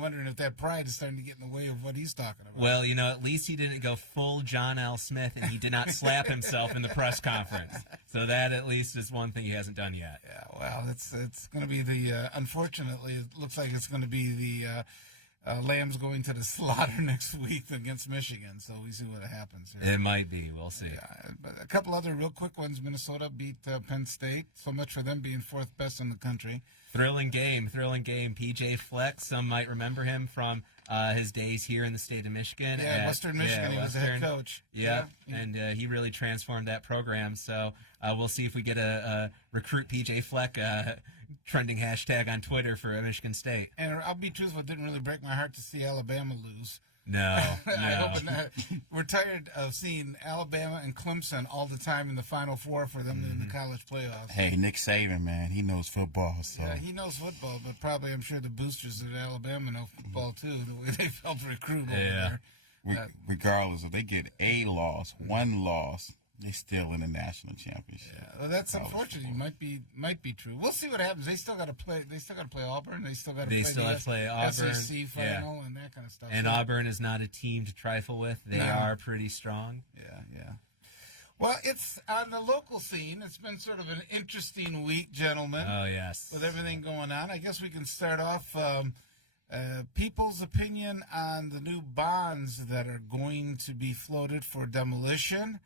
wondering if that pride is starting to get in the way of what he's talking about. Well, at least he didn't go full John L. Smith, and he did not slap himself in the press conference. So that at least is one thing he hasn't done yet. Yeah, well, it's going to be unfortunately, it looks like it's going to be the Lambs going to the slaughter next week against Michigan, so we see what happens here. It might be. We'll see. Yeah, but a couple other real quick ones. Minnesota beat Penn State. So much for them being fourth best in the country. Thrilling game. P.J. Fleck, some might remember him from his days here in the state of Michigan. Yeah, Western Michigan. He was the head coach. Yeah, and he really transformed that program. So we'll see if we get a recruit P.J. Fleck trending hashtag on Twitter for Michigan State. And I'll be truthful, it didn't really break my heart to see Alabama lose. No. I hope not. We're tired of seeing Alabama and Clemson all the time in the Final Four for them in the college playoffs. Hey, Nick Saban, man, he knows football. So. Yeah, he knows football, but probably I'm sure the boosters at Alabama know football too, the way they felt recruit over there. Regardless, if they get a loss, one loss, they're still in the national championship. Yeah, well, that's unfortunate. Might be true. We'll see what happens. They still got to play. They still got to play Auburn. They still got to play Auburn, SEC final and that kind of stuff. And Auburn is not a team to trifle with. They are pretty strong. Yeah. Well, it's on the local scene. It's been sort of an interesting week, gentlemen. Oh yes. With everything going on, I guess we can start off. People's opinion on the new bonds that are going to be floated for demolition.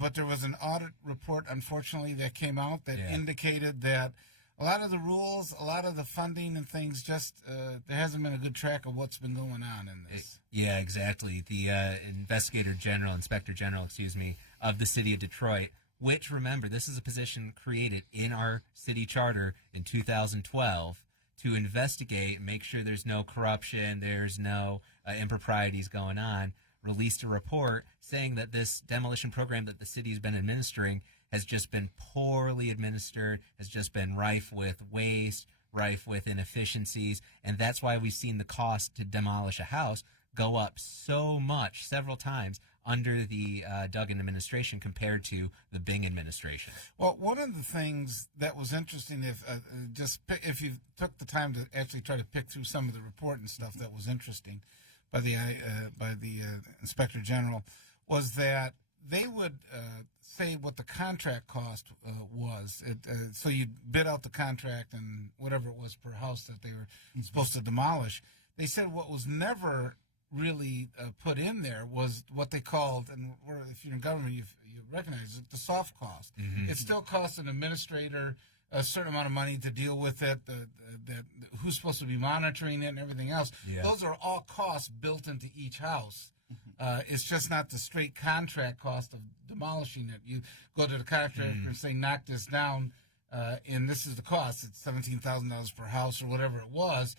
But there was an audit report, unfortunately, that came out that indicated that a lot of the rules, a lot of the funding and things, just there hasn't been a good track of what's been going on in this. Yeah, exactly. The Inspector General, of the city of Detroit, which, remember, this is a position created in our city charter in 2012 to investigate and make sure there's no corruption, there's no improprieties going on, released a report saying that this demolition program that the city's been administering has just been poorly administered, has just been rife with waste, rife with inefficiencies, and that's why we've seen the cost to demolish a house go up so much, several times, under the Duggan administration compared to the Bing administration. Well, one of the things that was interesting, if you took the time to actually try to pick through some of the report and stuff that was interesting by the Inspector General, was that they would say what the contract cost was. So you bid out the contract and whatever it was per house that they were supposed to demolish. They said what was never really put in there was what they called, and if you're in government, you recognize it, the soft cost. It still costs an administrator a certain amount of money to deal with it, who's supposed to be monitoring it and everything else. Yeah. Those are all costs built into each house. It's just not the straight contract cost of demolishing it. You go to the contractor and say, knock this down, and this is the cost. It's $17,000 per house or whatever it was.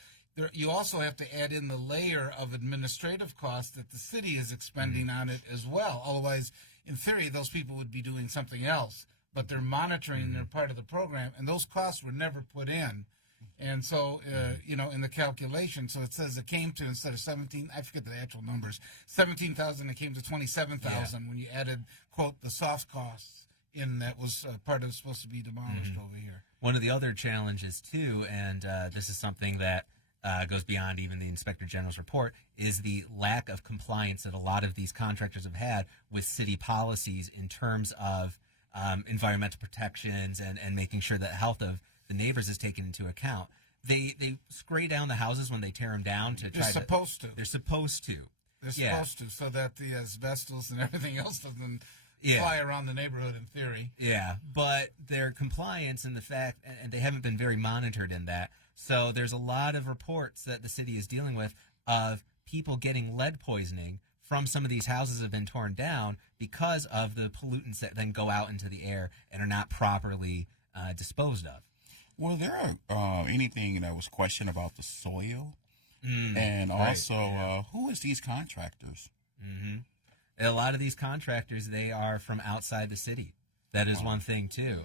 You also have to add in the layer of administrative costs that the city is expending on it as well. Otherwise, in theory, those people would be doing something else. But they're monitoring, they're part of the program, and those costs were never put in. And so, in the calculation, so it says it came to, instead of 17, I forget the actual numbers, 17,000, it came to 27,000 when you added, quote, the soft costs in that was part of supposed to be demolished over here. One of the other challenges, too, and this is something that goes beyond even the Inspector General's report, is the lack of compliance that a lot of these contractors have had with city policies in terms of environmental protections and making sure that health of the neighbors is taken into account. They spray down the houses when they tear them down to try They're supposed to. They're supposed to. They're supposed to, so that the asbestos and everything else doesn't fly around the neighborhood in theory. Yeah, but their compliance and the fact, and they haven't been very monitored in that. So there's a lot of reports that the city is dealing with of people getting lead poisoning from some of these houses that have been torn down because of the pollutants that then go out into the air and are not properly disposed of. Well, there anything that was questioned about the soil? And also, who is these contractors? A lot of these contractors, they are from outside the city. That is one thing, too.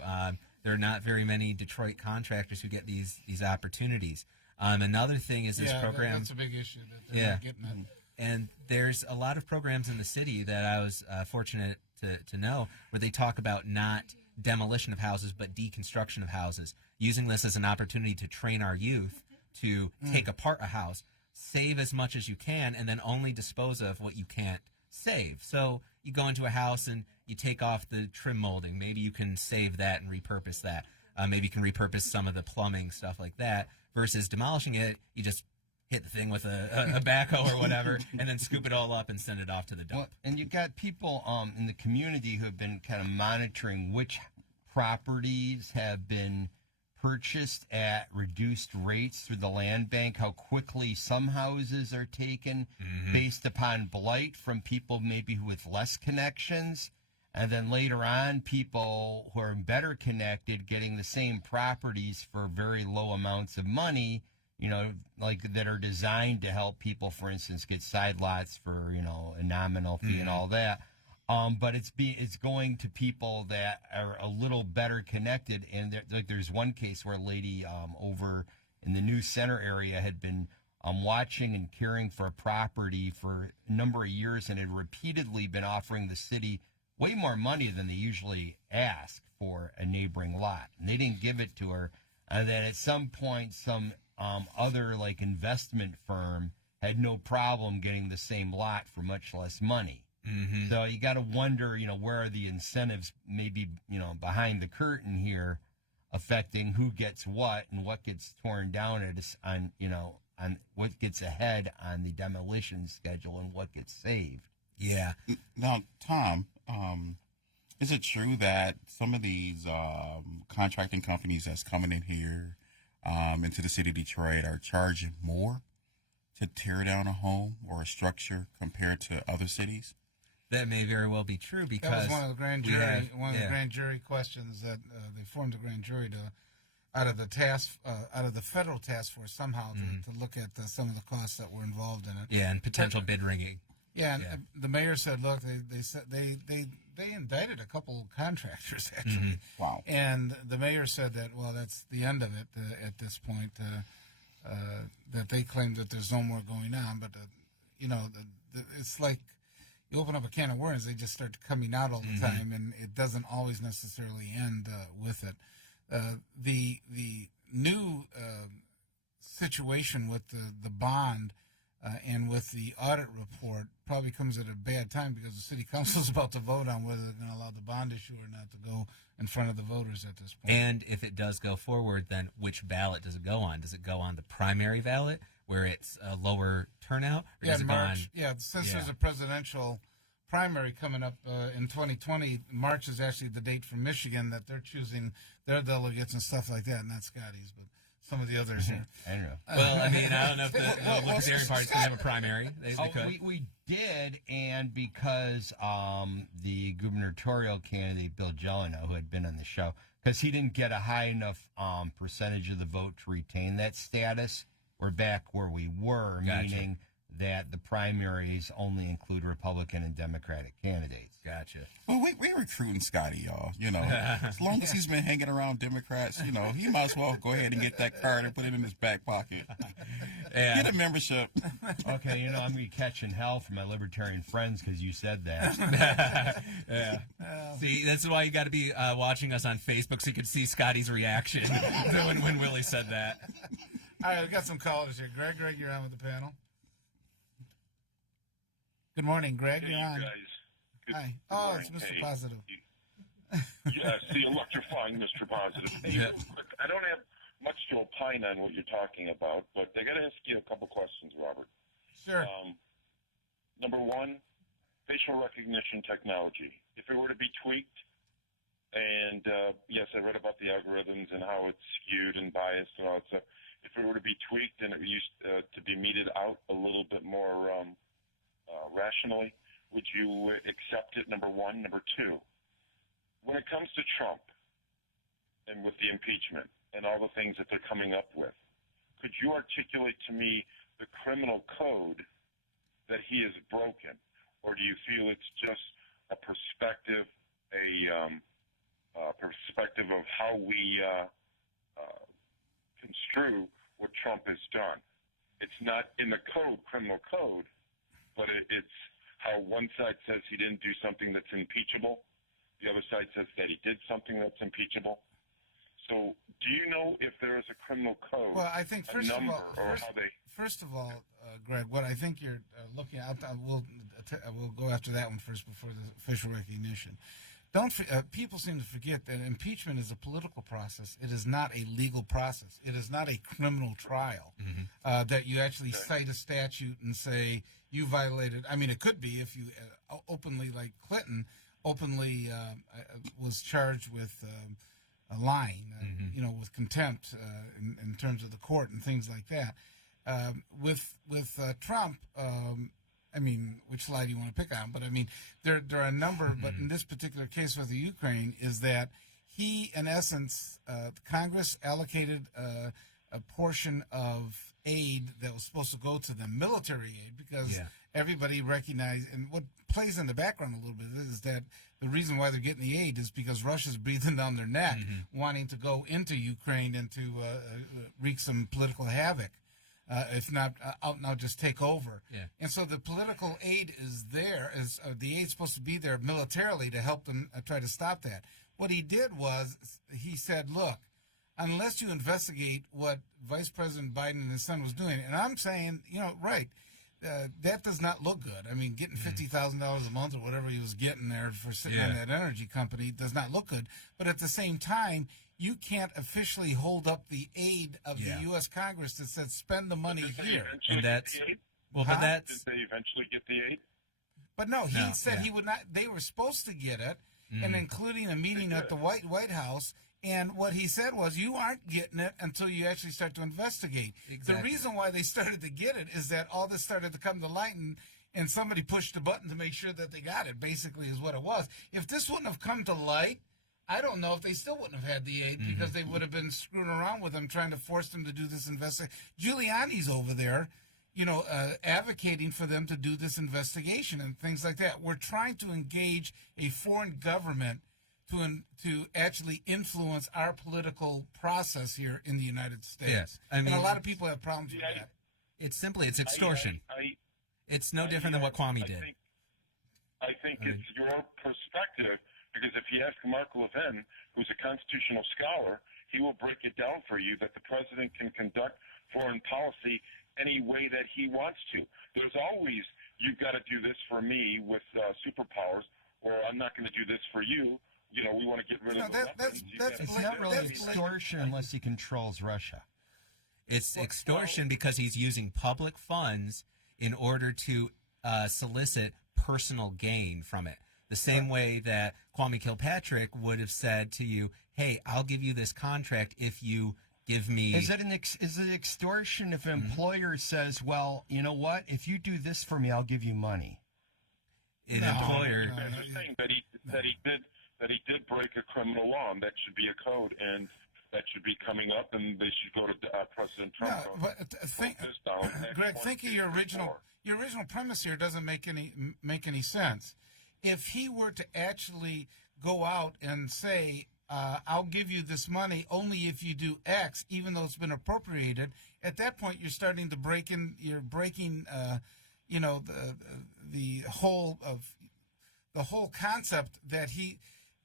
There are not very many Detroit contractors who get these opportunities. Another thing is this program. That's a big issue that they're not getting at. And there's a lot of programs in the city that I was fortunate to know where they talk about not demolition of houses, but deconstruction of houses, using this as an opportunity to train our youth to take apart a house save as much as you can and then only dispose of what you can't save. So you go into a house and you take off the trim molding. Maybe you can save that and repurpose that. Maybe you can repurpose some of the plumbing, stuff like that, versus demolishing it. You just hit the thing with a backhoe or whatever and then scoop it all up and send it off to the dump. Well, and you've got people in the community who have been kind of monitoring which properties have been purchased at reduced rates through the land bank, how quickly some houses are taken based upon blight from people maybe with less connections. And then later on, people who are better connected getting the same properties for very low amounts of money, you know, like that are designed to help people, for instance, get side lots for, you know, a nominal fee and all that. But it's going to people that are a little better connected. And there's one case where a lady over in the New Center area had been watching and caring for a property for a number of years and had repeatedly been offering the city way more money than they usually ask for a neighboring lot. And they didn't give it to her. And then at some point, some other like investment firm had no problem getting the same lot for much less money. So you got to wonder, you know, where are the incentives maybe, you know, behind the curtain here affecting who gets what and what gets torn down on, you know, on what gets ahead on the demolition schedule and what gets saved. Yeah. Now, Tom, is it true that some of these contracting companies that's coming in here into the city of Detroit are charging more to tear down a home or a structure compared to other cities? That may very well be true because that was one of the grand jury the grand jury questions that they formed a grand jury to out of the federal task force somehow to look at some of the costs that were involved in it. Yeah, and potential bid ringing. Yeah, and the mayor said, look, they said they indicted a couple contractors actually. Wow. And the mayor said that, well, that's the end of it at this point. That they claim that there's no more going on, but you know, it's like you open up a can of worms, they just start coming out all the time, and it doesn't always necessarily end with it. The new situation with the bond and with the audit report probably comes at a bad time because the city council is about to vote on whether they're going to allow the bond issue or not to go in front of the voters at this point. And if it does go forward, then which ballot does it go on? Does it go on the primary ballot where it's a lower turnout? Or does it March. Go on, Since there's a presidential primary coming up in 2020, March is actually the date for Michigan that they're choosing their delegates and stuff like that, not Scotty's, but some of the others here. I don't know. Well, I mean, I don't know if the Libertarian Party's going to have a primary. They could. We did, and because the gubernatorial candidate, Bill Jeleno, who had been on the show, because he didn't get a high enough percentage of the vote to retain that status, we're back where we were, meaning that the primaries only include Republican and Democratic candidates. Gotcha. Well, we recruiting Scotty, y'all. You know, as long as he's been hanging around Democrats, you know, he might as well go ahead and get that card and put it in his back pocket. Get a membership. Okay, you know, I'm going to be catching hell from my libertarian friends because you said that. Yeah. See, that's why you got to be watching us on Facebook so you can see Scotty's reaction when Willie said that. All right, we got some callers here. Greg, you're on with the panel. Good morning, Greg. Hey, you're on. guys. Hi. Good Oh, morning. it's Mr. Hey. Positive. Yes, the electrifying Mr. Positive. Hey, Yeah. quick, I don't have much to opine on what you're talking about, but I got to ask you a couple questions, Robert. Sure. Number one, facial recognition technology. If it were to be tweaked, and yes, I read about the algorithms and how it's skewed and biased and all that stuff. If it were to be tweaked and it used to be meted out a little bit more rationally, would you accept it, number one? Number two, when it comes to Trump and with the impeachment and all the things that they're coming up with, could you articulate to me the criminal code that he has broken? Or do you feel it's just a perspective, perspective of how we construe what Trump has done? It's not in the code, criminal code, but it's how one side says he didn't do something that's impeachable. The other side says that he did something that's impeachable. So, do you know if there is a criminal code? Well, I think first of all, First of all, Greg, what I think you're looking at, we'll go after that one first before the facial recognition. People seem to forget that impeachment is a political process. It is not a legal process. It is not a criminal trial that you actually cite a statute and say you violated. I mean, it could be if you openly, like Clinton, openly was charged with lying, with contempt in terms of the court and things like that. With Trump, I mean, which slide do you want to pick on? But I mean, there are a number. But in this particular case with the Ukraine, is that he, in essence, Congress allocated a portion of aid that was supposed to go to the military aid because everybody recognized, and what plays in the background a little bit is that the reason why they're getting the aid is because Russia's breathing down their neck, wanting to go into Ukraine and to wreak some political havoc. If not out now, just take over. Yeah. And so the political aid is there, the aid's supposed to be there militarily to help them try to stop that. What he did was he said, look, unless you investigate what Vice President Biden and his son was doing, and I'm saying, that does not look good. I mean, getting $50,000 a month or whatever he was getting there for sitting on that energy company does not look good. But at the same time, you can't officially hold up the aid of the U.S. Congress that says spend the money here. And that's Did they eventually get the aid? But no, he said he would not. They were supposed to get it, and including a meeting at the White House. And what he said was, you aren't getting it until you actually start to investigate. Exactly. The reason why they started to get it is that all this started to come to light, and somebody pushed the button to make sure that they got it, basically is what it was. If this wouldn't have come to light, I don't know if they still wouldn't have had the aid because they would have been screwing around with them, trying to force them to do this investigation. Giuliani's over there, advocating for them to do this investigation and things like that. We're trying to engage a foreign government to actually influence our political process here in the United States. Yes. I mean, and a lot of people have problems with that. It's extortion. It's no different than what Kwame did. I think it's your perspective, because if you ask Mark Levin, who's a constitutional scholar, he will break it down for you that the president can conduct foreign policy any way that he wants to. There's always, you've got to do this for me with superpowers, or I'm not going to do this for you. We want to get rid of the weapons. It's not really extortion unless he controls Russia. It's extortion because he's using public funds in order to solicit personal gain from it. The same way that Kwame Kilpatrick would have said to you, hey, I'll give you this contract if you give me... Is it extortion if an employer says, well, you know what, if you do this for me, I'll give you money? Employer... They're saying that he did break a criminal law, and that should be a code, and that should be coming up, and they should go to President Trump. No, but Greg, think of your original premise here doesn't make any sense. If he were to actually go out and say, I'll give you this money only if you do X, even though it's been appropriated, at that point you're starting to breaking the whole concept that he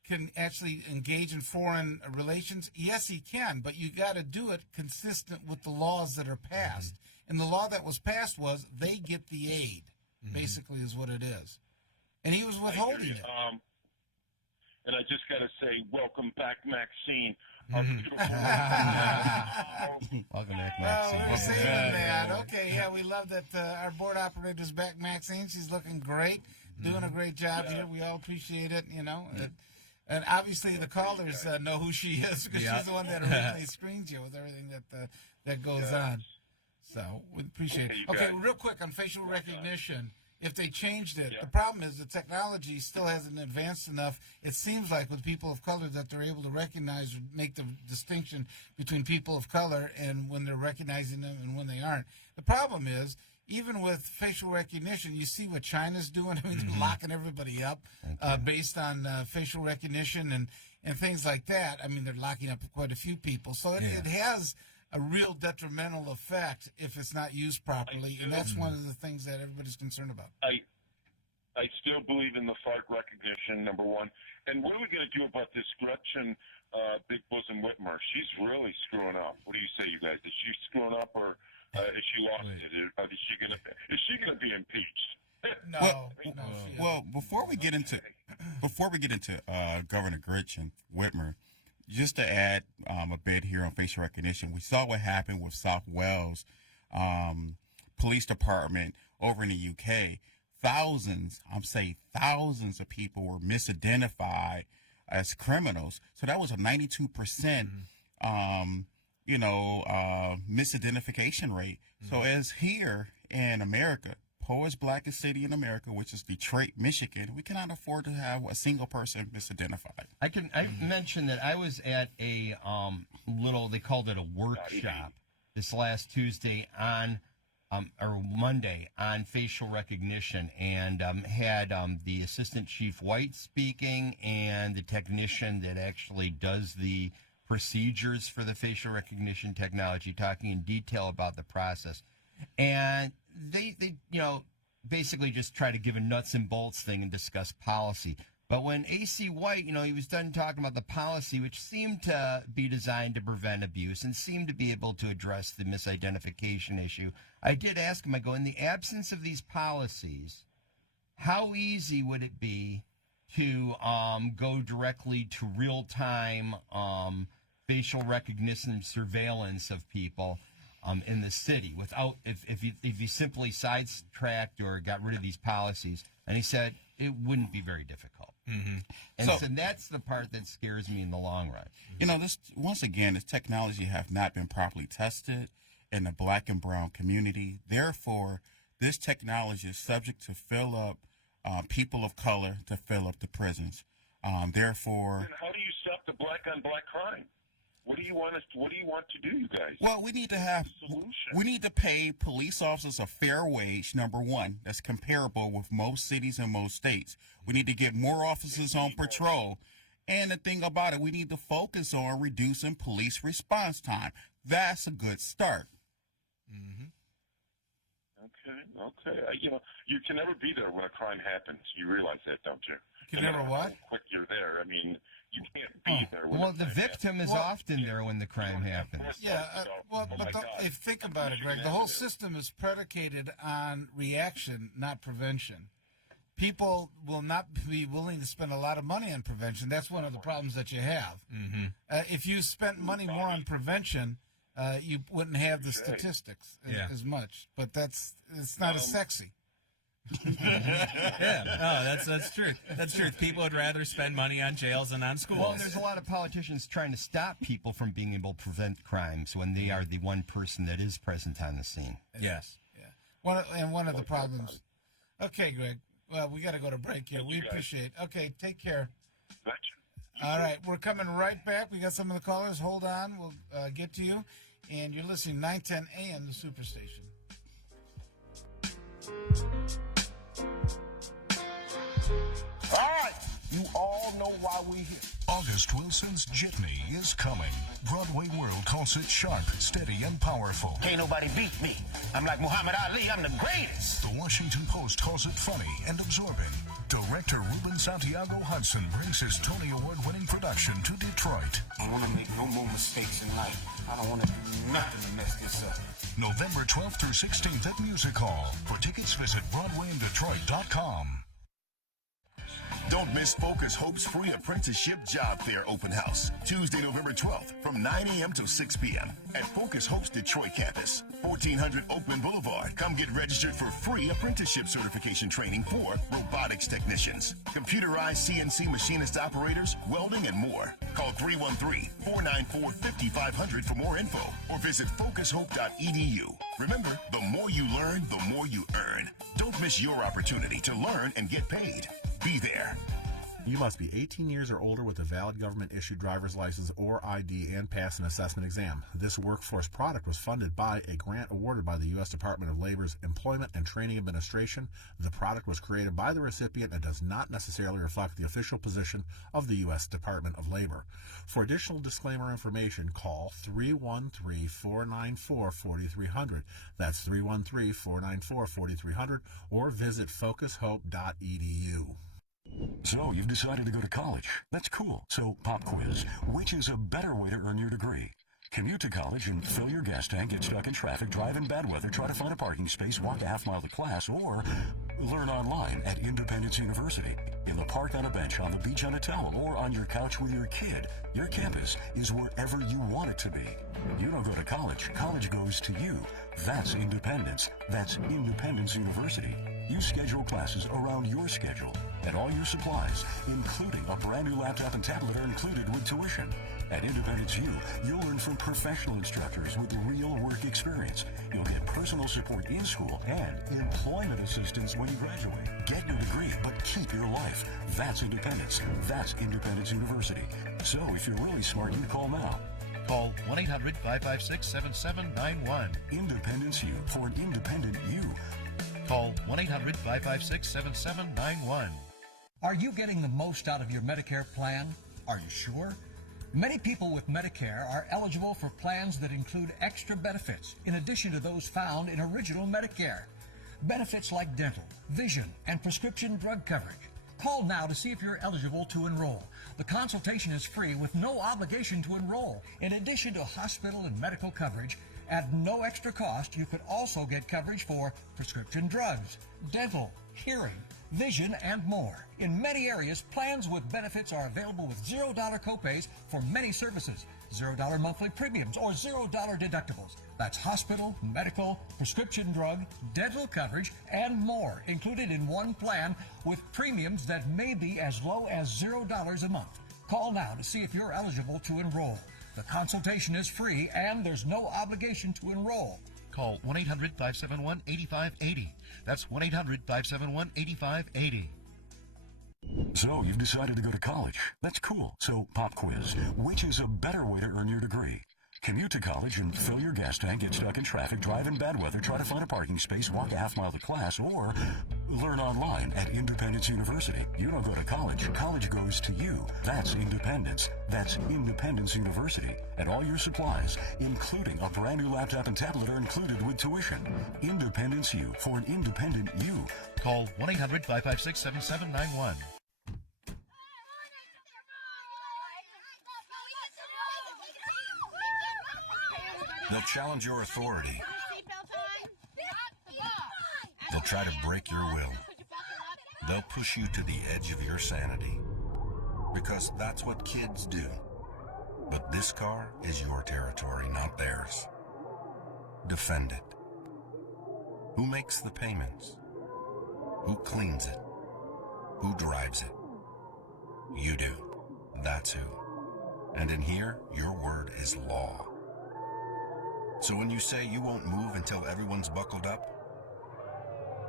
can actually engage in foreign relations. Yes, he can, but you got to do it consistent with the laws that are passed. And the law that was passed was they get the aid, basically is what it is. And he was withholding it. And I just got to say, welcome back, Maxine. Welcome back, Maxine. We're saving that. Okay, we love that our board operator's back, Maxine. She's looking great, doing a great job here. We all appreciate it, And obviously the callers know who she is because she's the one that originally screens you with everything that goes on. So we appreciate it. Okay, real quick on facial recognition. If they changed it, the problem is the technology still hasn't advanced enough. It seems like with people of color that they're able to recognize or make the distinction between people of color and when they're recognizing them and when they aren't. The problem is, even with facial recognition, you see what China's doing. I mean, they're locking everybody up based on facial recognition and things like that. I mean, they're locking up quite a few people. So it has a real detrimental effect if it's not used properly, and that's one of the things that everybody's concerned about. I still believe in the fart recognition, number one. And what are we going to do about this Gretchen Big Bosom Whitmer? She's really screwing up. What do you say, you guys? Is she screwing up, or is she lost it? Is she gonna be impeached? No. Well, before we get into Governor Gretchen Whitmer, just to add a bit here on facial recognition, we saw what happened with South Wales Police Department over in the UK. Thousands of people were misidentified as criminals. So that was a 92%, misidentification rate. So as here in America, poorest blackest city in America, which is Detroit, Michigan, we cannot afford to have a single person misidentified. I mentioned that I was at a they called it a workshop this last Tuesday or Monday on facial recognition, and had the Assistant Chief White speaking and the technician that actually does the procedures for the facial recognition technology, talking in detail about the process. And they basically just try to give a nuts and bolts thing and discuss policy. But when A.C. White, he was done talking about the policy, which seemed to be designed to prevent abuse and seemed to be able to address the misidentification issue, I did ask him, I go, in the absence of these policies, how easy would it be to go directly to real-time facial recognition surveillance of people in the city without, if you simply sidetracked or got rid of these policies? And he said it wouldn't be very difficult. Mm-hmm. And so that's the part that scares me in the long run. This technology have not been properly tested in the black and brown community. Therefore, this technology is subject to fill up people of color, to fill up the prisons. Therefore, then how do you stop the black on black crime? What do you want to do, you guys? Well, we need to pay police officers a fair wage, number one, that's comparable with most cities and most states. We need to get more officers on patrol. And the thing about it, we need to focus on reducing police response time. That's a good start. Mm-hmm. Okay. You can never be there when a crime happens. You realize that, don't you? You can never what? How quick you're there. I mean, you can't be there. Well, the victim is often there when the crime happens. Yeah, if think about it, Greg, the whole system is predicated on reaction, not prevention. People will not be willing to spend a lot of money on prevention. That's one of the problems that you have. Mm-hmm. If you spent money more on prevention, you wouldn't have the statistics as much. But it's not as sexy. That's truth. That's truth. People would rather spend money on jails than on schools. Well, there's a lot of politicians trying to stop people from being able to prevent crimes when they are the one person that is present on the scene. Yes. Yeah. One of the problems. Okay, Greg. Well, we got to go to break here. We appreciate it. Okay, take care. All right, we're coming right back. We got some of the callers. Hold on. We'll get to you. And you're listening 910 AM, the Superstation. All right, you all know why we're here. August Wilson's Jitney is coming. Broadway world calls it sharp, steady, and powerful. Can't nobody beat me. I'm like Muhammad Ali. I'm the greatest. The Washington Post calls it funny and absorbing. Director Ruben Santiago Hudson brings his Tony Award-winning production to Detroit. I want to make no more mistakes in life. I don't want to do nothing to mess this up. November 12th through 16th at Music Hall. For tickets, visit BroadwayInDetroit.com. Don't miss Focus Hope's free apprenticeship job fair open house, Tuesday, November 12th from 9 a.m. to 6 p.m. at Focus Hope's Detroit campus, 1400 Oakland Boulevard. Come get registered for free apprenticeship certification training for robotics technicians, computerized CNC machinist operators, welding, and more. Call 313-494-5500 for more info or visit focushope.edu. Remember, the more you learn, the more you earn. Don't miss your opportunity to learn and get paid. Be there. You must be 18 years or older with a valid government-issued driver's license or ID and pass an assessment exam. This workforce product was funded by a grant awarded by the U.S. Department of Labor's Employment and Training Administration. The product was created by the recipient and does not necessarily reflect the official position of the U.S. Department of Labor. For additional disclaimer information, call 313-494-4300. That's 313-494-4300, or visit focushope.edu. So you've decided to go to college. That's cool. So pop quiz. Which is a better way to earn your degree? Commute to college and fill your gas tank, get stuck in traffic, drive in bad weather, try to find a parking space, walk a half mile to class, or learn online at Independence University. In the park, on a bench, on the beach, on a towel, or on your couch with your kid. Your campus is wherever you want it to be. You don't go to college. College goes to you. That's independence. That's Independence University. You schedule classes around your schedule, and all your supplies, including a brand new laptop and tablet, are included with tuition. At Independence U, you'll learn from professional instructors with real work experience. You'll get personal support in school and employment assistance when you graduate. Get your degree, but keep your life. That's independence. That's Independence University. So if you're really smart, you call now. Call 1-800-556-7791. Independence U, for an independent you. Call 1-800-556-7791. Are you getting the most out of your Medicare plan? Are you sure? Many people with Medicare are eligible for plans that include extra benefits in addition to those found in original Medicare. Benefits like dental, vision, and prescription drug coverage. Call now to see if you're eligible to enroll. The consultation is free with no obligation to enroll. In addition to hospital and medical coverage, at no extra cost, you could also get coverage for prescription drugs, dental, hearing, vision, and more. In many areas, plans with benefits are available with $0 copays for many services, $0 monthly premiums, or $0 deductibles. That's hospital, medical, prescription drug, dental coverage, and more included in one plan with premiums that may be as low as $0 a month. Call now to see if you're eligible to enroll. The consultation is free and there's no obligation to enroll. Call 1-800-571-8580. That's 1-800-571-8580. So you've decided to go to college. That's cool. So pop quiz. Which is a better way to earn your degree? Commute to college and fill your gas tank, get stuck in traffic, drive in bad weather, try to find a parking space, walk a half mile to class, or learn online at Independence University. You don't go to college. College goes to you. That's independence. That's Independence University. And all your supplies, including a brand new laptop and tablet, are included with tuition. Independence U, for an independent you. Call 1-800-556-7791. They'll challenge your authority. They'll try to break your will. They'll push you to the edge of your sanity. Because that's what kids do. But this car is your territory, not theirs. Defend it. Who makes the payments? Who cleans it? Who drives it? You do. That's who. And in here, your word is law. So when you say you won't move until everyone's buckled up,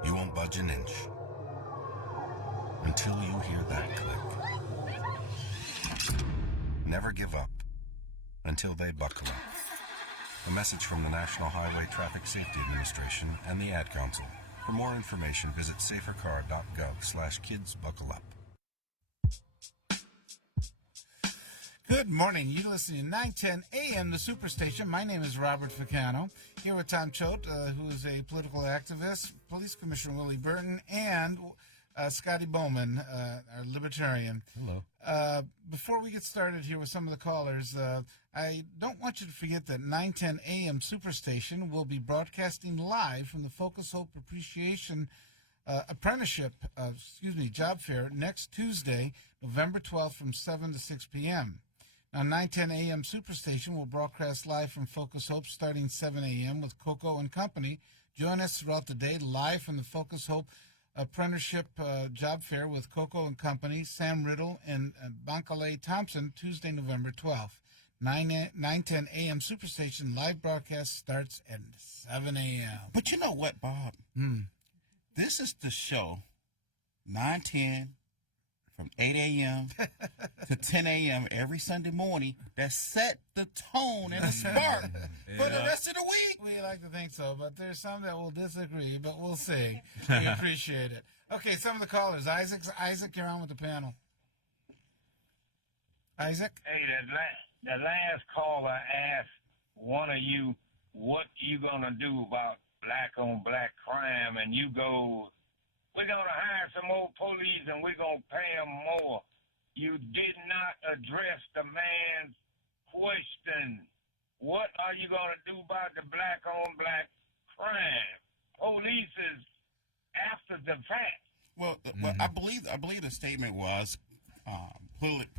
you won't budge an inch. Until you hear that click. Never give up until they buckle up. A message from the National Highway Traffic Safety Administration and the Ad Council. For more information, visit safercar.gov/kidsbuckleup. Good morning. You're listening to 910 AM, the Superstation. My name is Robert Ficano, here with Tom Choate, who is a political activist, Police Commissioner Willie Burton, and Scotty Boman, our libertarian. Hello. Before we get started here with some of the callers, I don't want you to forget that 910 AM Superstation will be broadcasting live from the Focus Hope Appreciation Job Fair next Tuesday, November 12th from 7 to 6 p.m. Now, 910 AM Superstation will broadcast live from Focus Hope starting 7 a.m. with Coco and Company. Join us throughout the day live from the Focus Hope Apprenticeship Job Fair with Coco and Company, Sam Riddle, and Bankale Thompson, Tuesday, November 12th. 910 AM Superstation live broadcast starts at 7 a.m. But you know what, Bob? This is the show, 910, from 8 a.m. to 10 a.m. every Sunday morning that set the tone and the spark for the rest of the week. We like to think so, but there's some that will disagree, but we'll see. We appreciate it. Okay, some of the callers. Isaac, you're on with the panel. Isaac? Hey, that last caller asked one of you, what you going to do about black-on-black crime, and you go, we're going to hire some more police and we're going to pay them more. You did not address the man's question. What are you going to do about the black-on-black crime? Police is after the fact. Well, I believe the statement was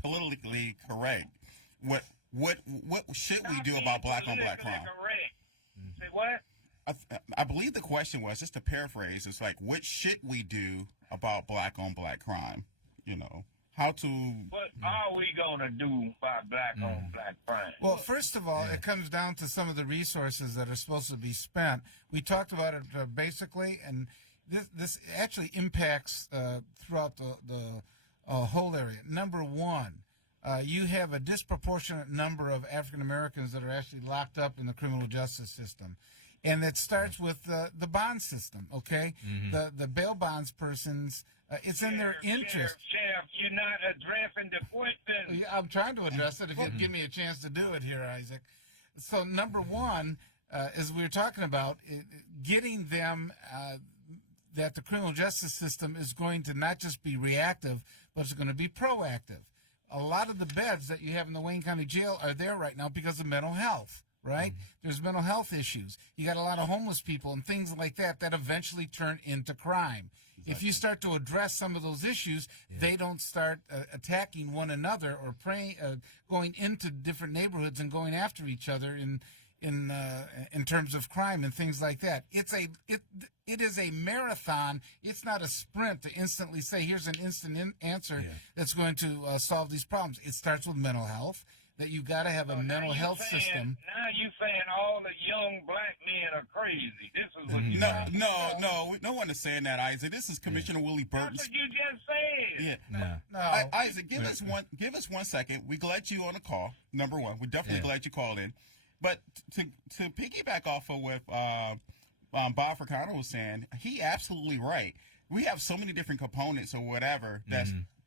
politically correct. What should we do about black-on-black crime? Correct. Say what? I believe the question was, just to paraphrase, it's like, what should we do about black-on-black crime? You know, how to... What are we going to do about black-on-black crime? Well, first of all, it comes down to some of the resources that are supposed to be spent. We talked about it basically, and this actually impacts throughout the whole area. Number one, you have a disproportionate number of African Americans that are actually locked up in the criminal justice system. And it starts with the bond system, okay? The bail bonds persons, it's in their interest. Sheriff, you're not addressing the question. Yeah, I'm trying to address it if you'd give me a chance to do it here, Isaac. So number one, as we were talking about, getting them that the criminal justice system is going to not just be reactive, but it's going to be proactive. A lot of the beds that you have in the Wayne County Jail are there right now because of mental health. Right? There's mental health issues. You got a lot of homeless people and things like that eventually turn into crime. Exactly. If you start to address some of those issues, they don't start attacking one another or going into different neighborhoods and going after each other in terms of crime and things like that. It is a marathon. It's not a sprint to instantly say, here's an instant answer that's going to solve these problems. It starts with mental health. That you got to have a mental health system. Now you saying all the young black men are crazy. This is what you no one is saying that, Isaac. This is Commissioner Willie Burton. That's what you just said. Yeah, no. Isaac, give us 1 second. We glad you on the call. Number one, we definitely glad you called in. But to piggyback off of what Bob Ficano was saying, he absolutely right. We have so many different components or whatever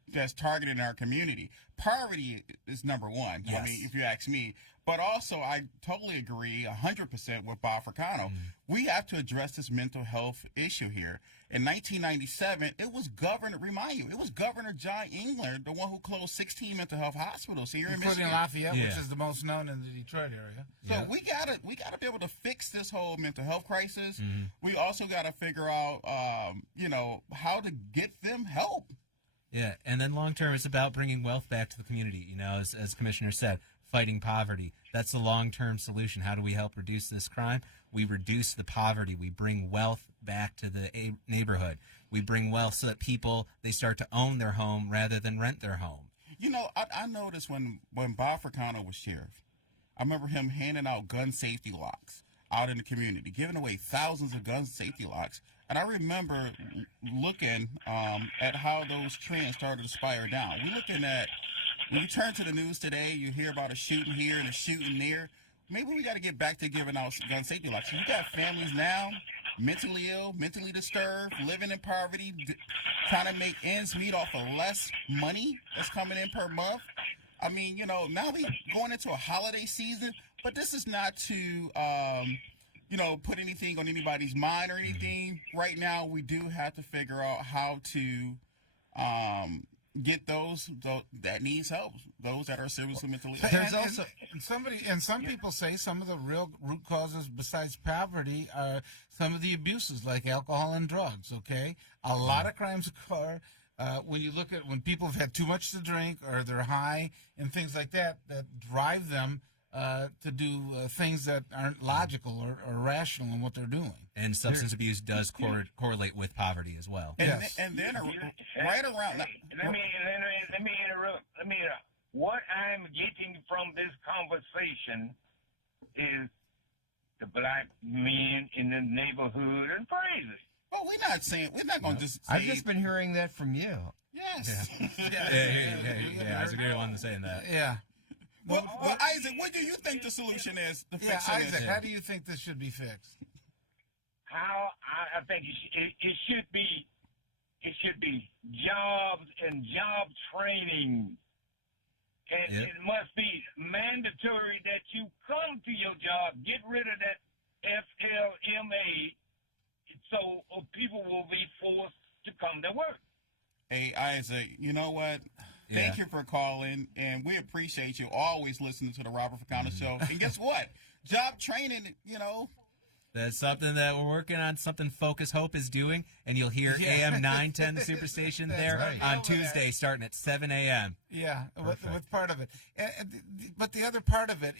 that's targeting our community. Poverty is number one. Yes. I mean, if you ask me. But also, I totally agree 100% with Bob Ficano. We have to address this mental health issue here. In 1997, it was Governor John Engler, the one who closed 16 mental health hospitals here in Michigan. Including Lafayette, which is the most known in the Detroit area. So we gotta be able to fix this whole mental health crisis. We also gotta figure out, how to get them help. Yeah, and then long term, it's about bringing wealth back to the community. You know, as Commissioner said, fighting poverty. That's the long-term solution. How do we help reduce this crime? We reduce the poverty. We bring wealth back to the neighborhood. We bring wealth so that they start to own their home rather than rent their home. You know, I noticed when Bob Ficano was sheriff, I remember him handing out gun safety locks out in the community, giving away thousands of gun safety locks. And I remember looking at how those trends started to spiral down. When you turn to the news today, you hear about a shooting here and a shooting there. Maybe we got to get back to giving out gun safety locks. You got families now, mentally ill, mentally disturbed, living in poverty, trying to make ends meet off of less money that's coming in per month. I mean, now we going into a holiday season, but this is not to put anything on anybody's mind or anything. Right now, we do have to figure out how to get those that needs help, those that are seriously mentally ill. Some people say some of the real root causes besides poverty are some of the abuses like alcohol and drugs. Okay, a lot of crimes occur when you look at when people have had too much to drink or they're high and things like that drive them to do things that aren't logical or rational in what they're doing. And substance abuse does correlate with poverty as well. And then right around that. Let me interrupt. What I'm getting from this conversation is the black men in the neighborhood are crazy. Well, we're not going to just say... I've just been hearing that from you. Yeah, Yes. Yeah, I was a good one saying that. Yeah. Well, Isaac, what do you think the solution is? Yeah, Isaac, how do you think this should be fixed? How I think it should be jobs and job training. And Yep. it must be mandatory that you come to your job. Get rid of that FLMA so people will be forced to come to work. Hey, Isaac, you know what? Thank you for calling, and we appreciate you always listening to the Robert Ficano Show. And guess what? Job training, That's something that we're working on, something Focus Hope is doing, and you'll hear AM 910 the Superstation there right. on Tuesday starting at 7 a.m. Yeah, with part of it. But the other part of it,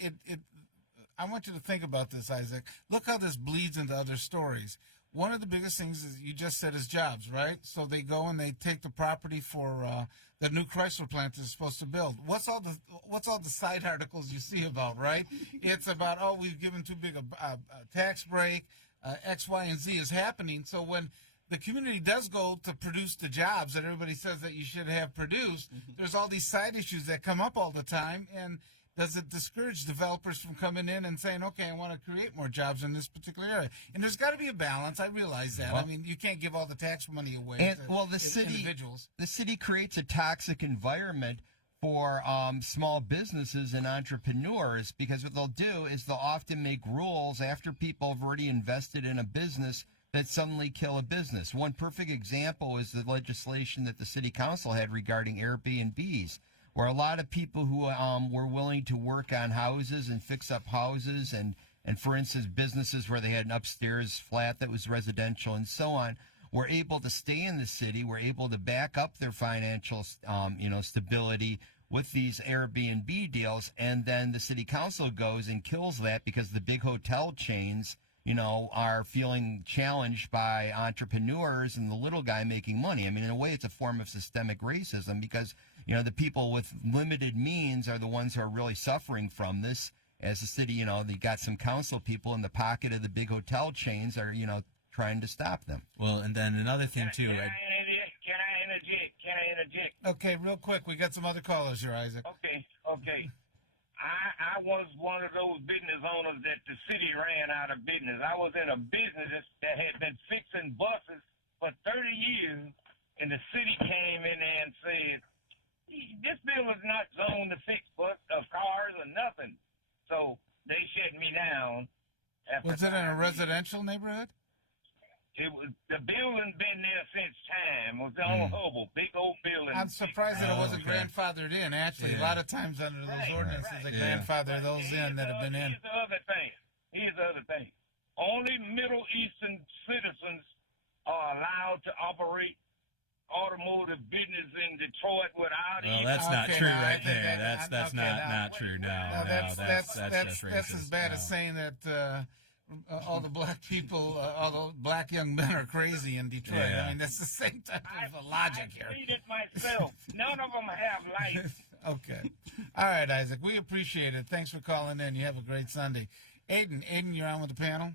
I want you to think about this, Isaac. Look how this bleeds into other stories. One of the biggest things is you just said is jobs, right? So they go and they take the property for the new Chrysler plant is supposed to build. What's all the side articles you see about, right? It's about, we've given too big a tax break, X, Y, and Z is happening. So when the community does go to produce the jobs that everybody says that you should have produced, there's all these side issues that come up all the time, and does it discourage developers from coming in and saying, okay, I want to create more jobs in this particular area? And there's got to be a balance. I realize that. I mean, you can't give all the tax money away to individuals. The city creates a toxic environment for small businesses and entrepreneurs, because what they'll do is they'll often make rules after people have already invested in a business that suddenly kill a business. One perfect example is the legislation that the city council had regarding Airbnbs, where a lot of people who were willing to work on houses and fix up houses and for instance, businesses where they had an upstairs flat that was residential and so on, were able to stay in the city, were able to back up their financial, stability with these Airbnb deals. And then the city council goes and kills that because the big hotel chains, are feeling challenged by entrepreneurs and the little guy making money. I mean, in a way, it's a form of systemic racism because, the people with limited means are the ones who are really suffering from this. As the city, they got some council people in the pocket of the big hotel chains are, trying to stop them. Well, and then another thing, too. Can I interject? Okay, real quick. We got some other callers here, Isaac. Okay. I was one of those business owners that the city ran out of business. I was in a business that had been fixing buses for 30 years, and the city came in there and said, this bill is not zoned to fix cars or nothing. So they shut me down. Was it in a residential neighborhood? It was, the building's been there since time. It was on Hubble, big old building. I'm surprised that it wasn't grandfathered in. Actually, a lot of times under those ordinances, they grandfather those in that have been in. Here's the other thing. Only Middle Eastern citizens are allowed to operate automotive business in Detroit without. Well, that's not true right there. That's not true. No, that's as bad as saying that all the black people, all the black young men are crazy in Detroit. Yeah. I mean, that's the same type of logic here. I read it myself. None of them have life. Okay. All right, Isaac. We appreciate it. Thanks for calling in. You have a great Sunday. Aiden, you're on with the panel.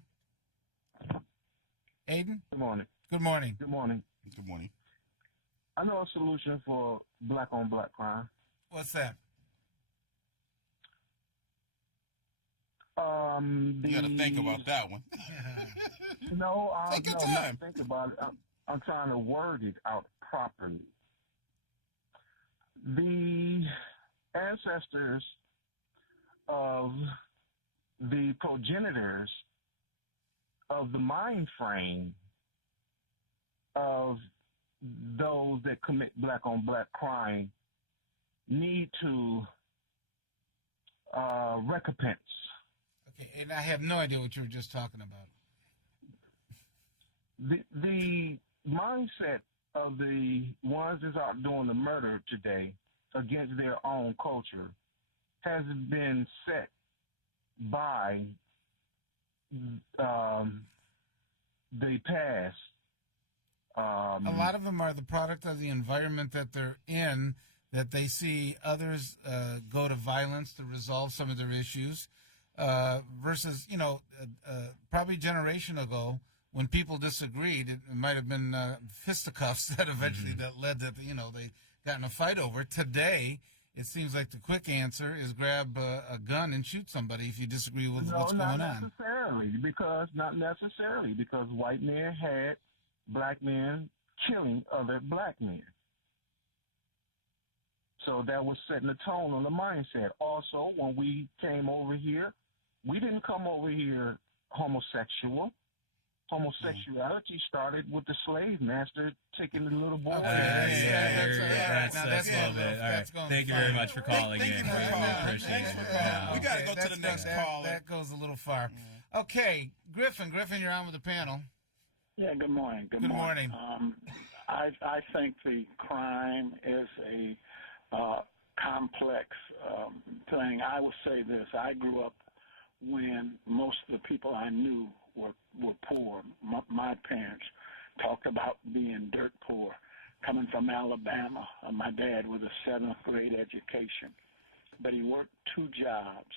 Aiden? Good morning. Good morning. Good morning. Good morning. I know a solution for black-on-black crime. What's that? You got to think about that one. No, Take your no, time. not think about it. I'm trying to word it out properly. The ancestors of the progenitors of the mind frame of those that commit black-on-black crime need to recompense. Okay, and I have no idea what you were just talking about. The mindset of the ones that's out doing the murder today against their own culture has been set by the past. A lot of them are the product of the environment that they're in, that they see others go to violence to resolve some of their issues, versus, probably a generation ago when people disagreed, it might have been fisticuffs that eventually that led that, got in a fight over. Today, it seems like the quick answer is grab a gun and shoot somebody if you disagree with what's going on. Not necessarily, because white men had black men killing other black men. So that was setting the tone on the mindset. Also, when we came over here, we didn't come over here homosexual. Homosexuality started with the slave master taking the little boy. That's a little bit. All right. Thank you very much for calling in. Thank you for calling. Appreciate it. We got to go to the next caller. That goes a little far. Okay, Griffin, you're on with the panel. Yeah, good morning. Good morning. I think the crime is a complex thing. I will say this. I grew up when most of the people I knew were poor. My parents talked about being dirt poor, coming from Alabama. My dad with a 7th grade education, but he worked 2 jobs.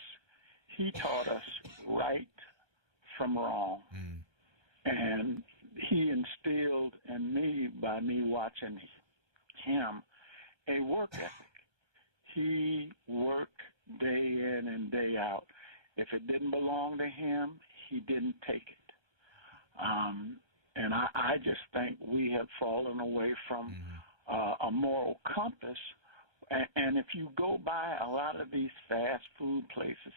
He taught us right from wrong, and he instilled in me, by me watching him, a work ethic. He worked day in and day out. If it didn't belong to him, he didn't take it. And I just think we have fallen away from a moral compass. And if you go by a lot of these fast food places,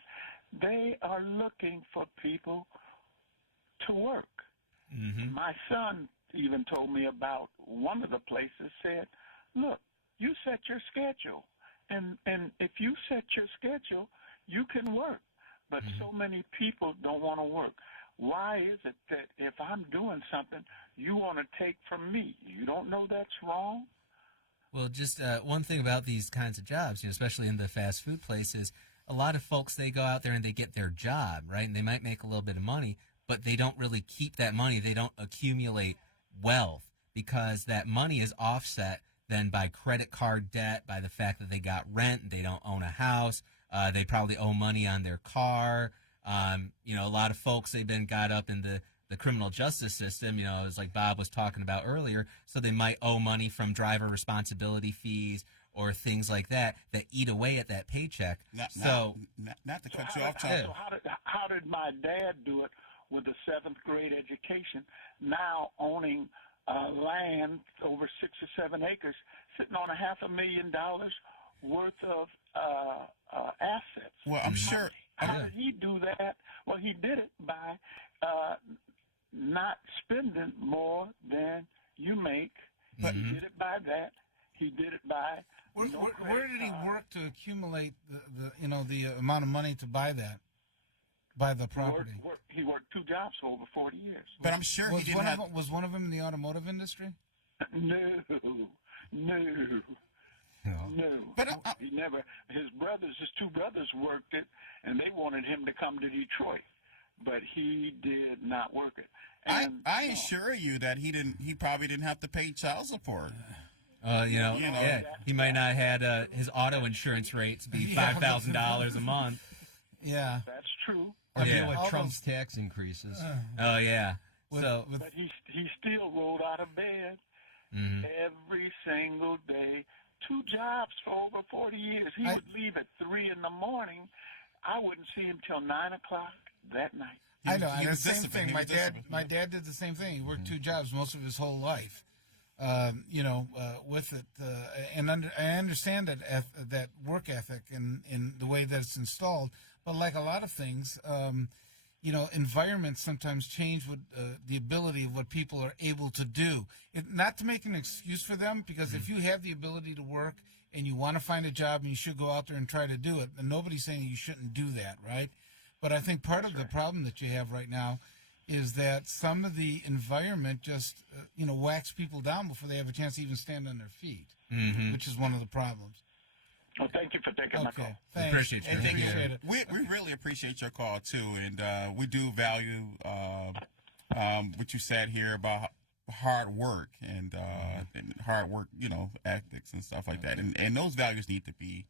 they are looking for people to work. My son even told me about one of the places, said, look, you set your schedule. And if you set your schedule, you can work. But so many people don't want to work. Why is it that if I'm doing something, you want to take from me? You don't know that's wrong? Well, just one thing about these kinds of jobs, especially in the fast food places, a lot of folks, they go out there and they get their job, right? And they might make a little bit of money, but they don't really keep that money. They don't accumulate wealth because that money is offset then by credit card debt, by the fact that they got rent, they don't own a house, they probably owe money on their car. A lot of folks, they've been got up in the criminal justice system, as like Bob was talking about earlier, so they might owe money from driver responsibility fees or things like that eat away at that paycheck. Not to cut you off, Tom. So how did my dad do it with a 7th grade education, now owning land over 6 or 7 acres, sitting on $500,000 worth of assets? Well, I'm sure. How did he do that? Well, he did it by not spending more than you make. But he did it by that. He did it by. Where did he work to accumulate the amount of money to buy that? By the property. He worked 2 jobs for over 40 years. But I'm sure he didn't have... Was one of them in the automotive industry? No. But he never. His 2 brothers worked it, and they wanted him to come to Detroit, but he did not work it. And, I assure you that he probably didn't have to pay child support. He might not have had his auto insurance rates be $5,000 a month. Yeah, that's true. Or deal with Trump's tax increases. Oh yeah. But he still rolled out of bed every single day. 2 jobs for over 40 years. He would leave at 3 in the morning. I wouldn't see him till 9 o'clock that night. I know. The same thing. My dad did the same thing. He worked 2 jobs most of his whole life. With it, and I understand that work ethic in the way that it's installed. But like a lot of things, environments sometimes change with the ability of what people are able to do. Not to make an excuse for them, because if you have the ability to work and you want to find a job and you should go out there and try to do it, and nobody's saying you shouldn't do that, right? But I think part of the problem that you have right now is that some of the environment just, whacks people down before they have a chance to even stand on their feet, which is one of the problems. Well, thank you for taking my call. Thanks. Appreciate it. We really appreciate your call, too, and we do value what you said here about hard work and hard work, ethics and stuff like that. And those values need to be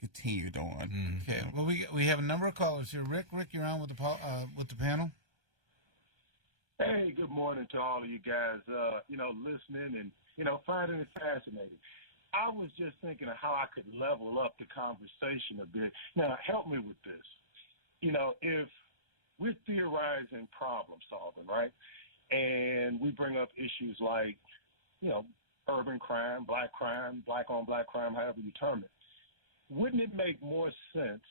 continued on. Okay. Well, we have a number of callers here. Rick, you're on with the panel. Hey, good morning to all of you guys. Listening and finding it fascinating. I was just thinking of how I could level up the conversation a bit. Now, help me with this. You know, if we're theorizing problem solving, right, and we bring up issues like, you know, urban crime, black on black crime, however you term it, wouldn't it make more sense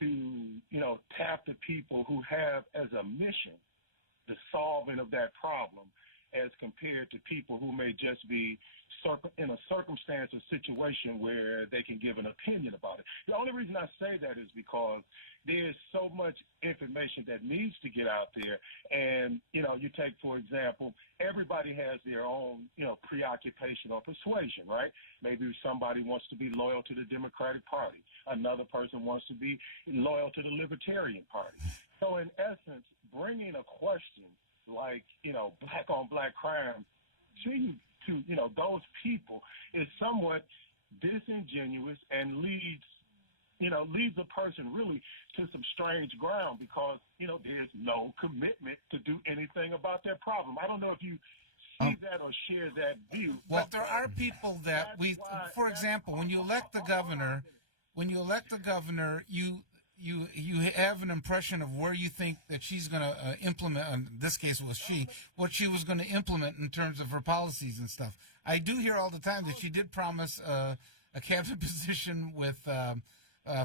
to, you know, tap the people who have as a mission the solving of that problem as compared to people who may just be in a circumstance or situation where they can give an opinion about it? The only reason I say that is because there's so much information that needs to get out there. And, you know, you take, for example, everybody has their own, you know, preoccupation or persuasion, right? Maybe somebody wants to be loyal to the Democratic Party. Another person wants to be loyal to the Libertarian Party. So in essence, bringing a question like, you know, black on black crime to, you know, those people is somewhat disingenuous and leads a person really to some strange ground because, you know, there's no commitment to do anything about their problem. I don't know if you see that or share that view. But there are people that for example, when you elect the governor, you have an impression of where you think that she's going to implement, in this case it was what she was going to implement in terms of her policies and stuff. I do hear all the time that she did promise a cabinet position with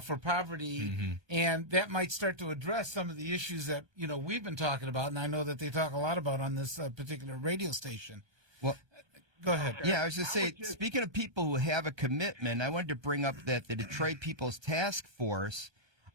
for poverty, and that might start to address some of the issues that, you know, we've been talking about, and I know that they talk a lot about on this particular radio station. Well, go ahead. Yeah, I was just saying, speaking of people who have a commitment, I wanted to bring up that the Detroit People's Task Force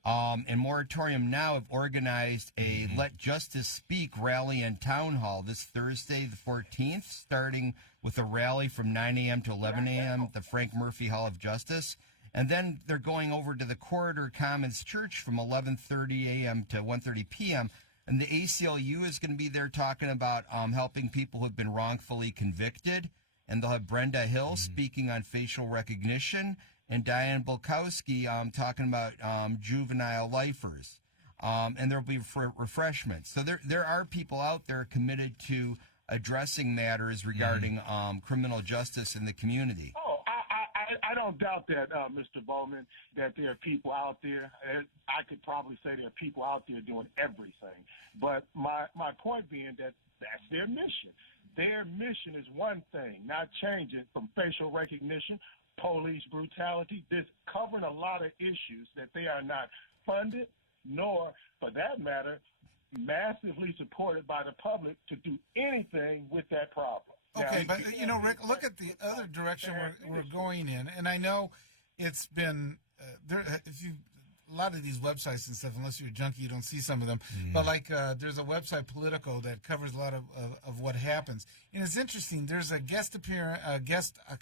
and Moratorium Now have organized a Let Justice Speak rally and town hall this Thursday, the 14th, starting with a rally from 9 a.m. to 11 a.m. at the Frank Murphy Hall of Justice. And then they're going over to the Corridor Commons Church from 11:30 a.m. to 1:30 p.m. And the ACLU is going to be there talking about helping people who have been wrongfully convicted. And they'll have Brenda Hill speaking on facial recognition, and Diane Bulkowski talking about juvenile lifers. And there'll be refreshments. So there are people out there committed to addressing matters regarding criminal justice in the community. Oh, I don't doubt that, Mr. Bowman, that there are people out there. I could probably say there are people out there doing everything. But my point being that that's their mission. Their mission is one thing, not changing from facial recognition, police brutality, this covering a lot of issues that they are not funded, nor, for that matter, massively supported by the public to do anything with that problem. Okay, but, you know, Rick, look at the other direction we're going in. And I know it's been, a lot of these websites and stuff, unless you're a junkie, you don't see some of them. But, like, there's a website, Politico, that covers a lot of what happens. And it's interesting. There's a guest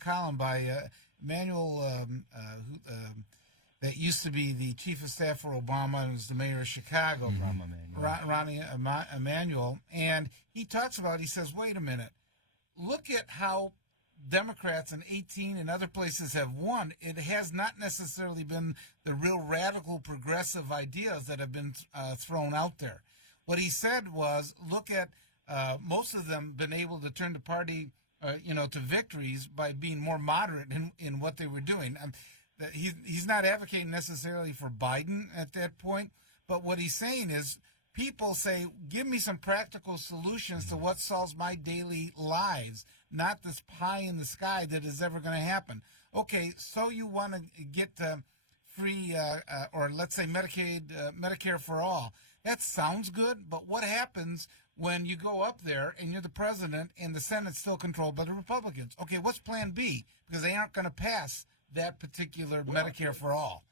column by Emmanuel, that used to be the chief of staff for Obama and was the mayor of Chicago, Ronnie Emanuel. And he talks about, he says, wait a minute. Look at how Democrats in 18 and other places have won. It has not necessarily been the real radical progressive ideas that have been thrown out there. What he said was, look at most of them been able to turn the party, to victories by being more moderate in what they were doing. He's not advocating necessarily for Biden at that point, but what he's saying is, people say, give me some practical solutions to what solves my daily lives, not this pie in the sky that is ever going to happen. Okay, so you want to get free, or let's say Medicare for all. That sounds good, but what happens when you go up there and you're the president and the Senate's still controlled by the Republicans? Okay, what's plan B? Because they aren't going to pass that particular Medicare for all.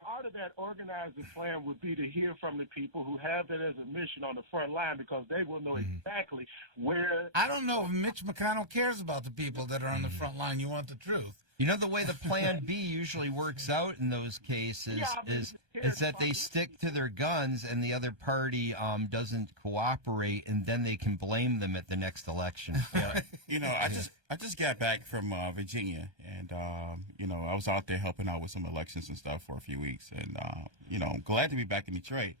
Part of that organizing plan would be to hear from the people who have that as a mission on the front line, because they will know exactly where. I don't know if Mitch McConnell cares about the people that are on the front line. You want the truth. You know, the way the plan B usually works out in those cases is that they stick to their guns and the other party doesn't cooperate, and then they can blame them at the next election. Yeah. I just got back from Virginia, and I was out there helping out with some elections and stuff for a few weeks, and I'm glad to be back in Detroit.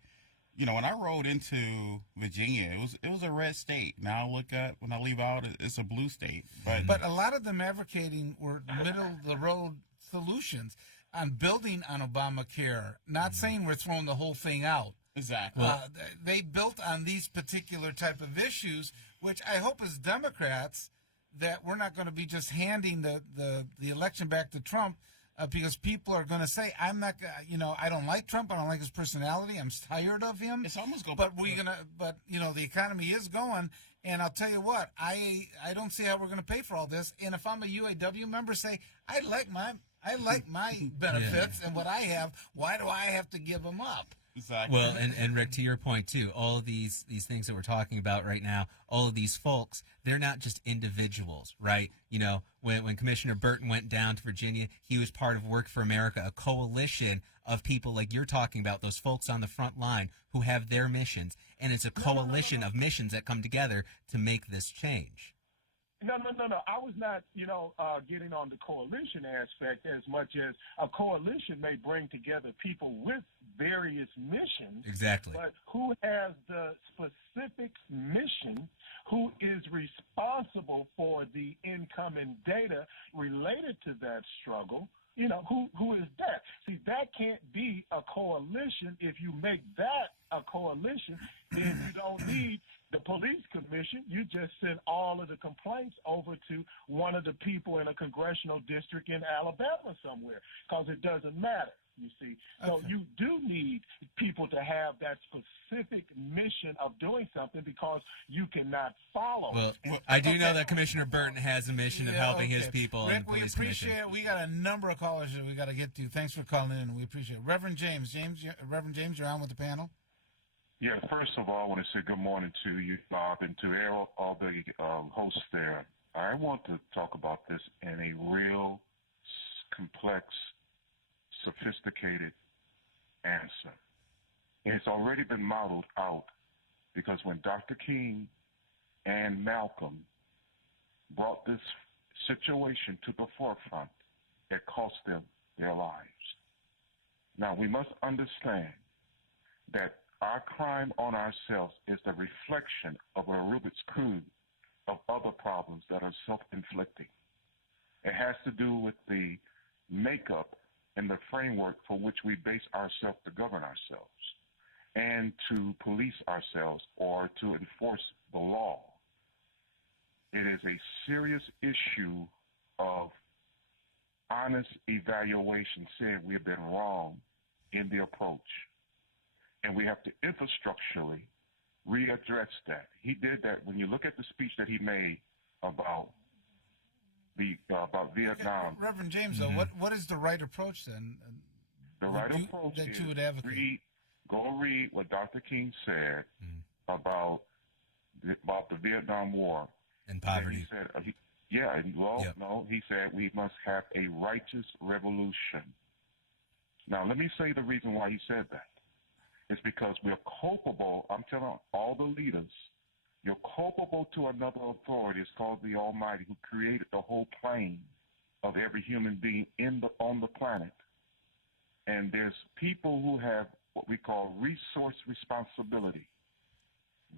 when I rode into Virginia, it was a red state. Now look at when I leave out, it's a blue state. But a lot of them advocating were middle of the road solutions on building on Obamacare, not saying we're throwing the whole thing out. Exactly. They built on these particular type of issues, which I hope as Democrats that we're not going to be just handing the election back to Trump. Because people are going to say, I'm not, I don't like Trump. I don't like his personality. I'm tired of him. It's almost going. But the economy is going. And I'll tell you what, I don't see how we're going to pay for all this. And if I'm a UAW member, say, I like my benefits and what I have. Why do I have to give them up? Exactly. Well, and Rick, to your point too, all of these things that we're talking about right now, all of these folks, they're not just individuals, right? When Commissioner Burton went down to Virginia, he was part of Work for America, a coalition of people like you're talking about, those folks on the front line who have their missions, and it's a coalition of missions that come together to make this change. No. I was not, getting on the coalition aspect as much as a coalition may bring together people with various missions. Exactly. But who has the specific mission, who is responsible for the incoming data related to that struggle, who is that? See, that can't be a coalition. If you make that a coalition, then you don't need the police commission. You just send all of the complaints over to one of the people in a congressional district in Alabama somewhere, because it doesn't matter, you see. So Okay. you do need people to have that specific mission of doing something, because you cannot follow. Well, I do know that Commissioner Burton has a mission of helping his people in Rick, the we police appreciate commission. it. We got a number of callers that we got to get to. Thanks for calling in, and we appreciate it. Reverend James, you're on with the panel. Yeah, first of all, I want to say good morning to you, Bob, and to all the hosts there. I want to talk about this in a real complex, sophisticated answer. And it's already been modeled out, because when Dr. King and Malcolm brought this situation to the forefront, it cost them their lives. Now, we must understand that our crime on ourselves is the reflection of a Rubik's Cube of other problems that are self-inflicting. It has to do with the makeup and the framework for which we base ourselves to govern ourselves and to police ourselves or to enforce the law. It is a serious issue of honest evaluation, saying we have been wrong in the approach. And we have to infrastructurally readdress that. He did that. When you look at the speech that he made about Vietnam. Reverend James, though, what is the right approach then? The right approach that is you would advocate. Go read what Dr. King said about the Vietnam War and poverty. And he said, no, he said we must have a righteous revolution. Now, let me say the reason why he said that. It's because we're culpable. I'm telling all the leaders, you're culpable to another authority. It's called the Almighty, who created the whole plane of every human being on the planet. And there's people who have what we call resource responsibility.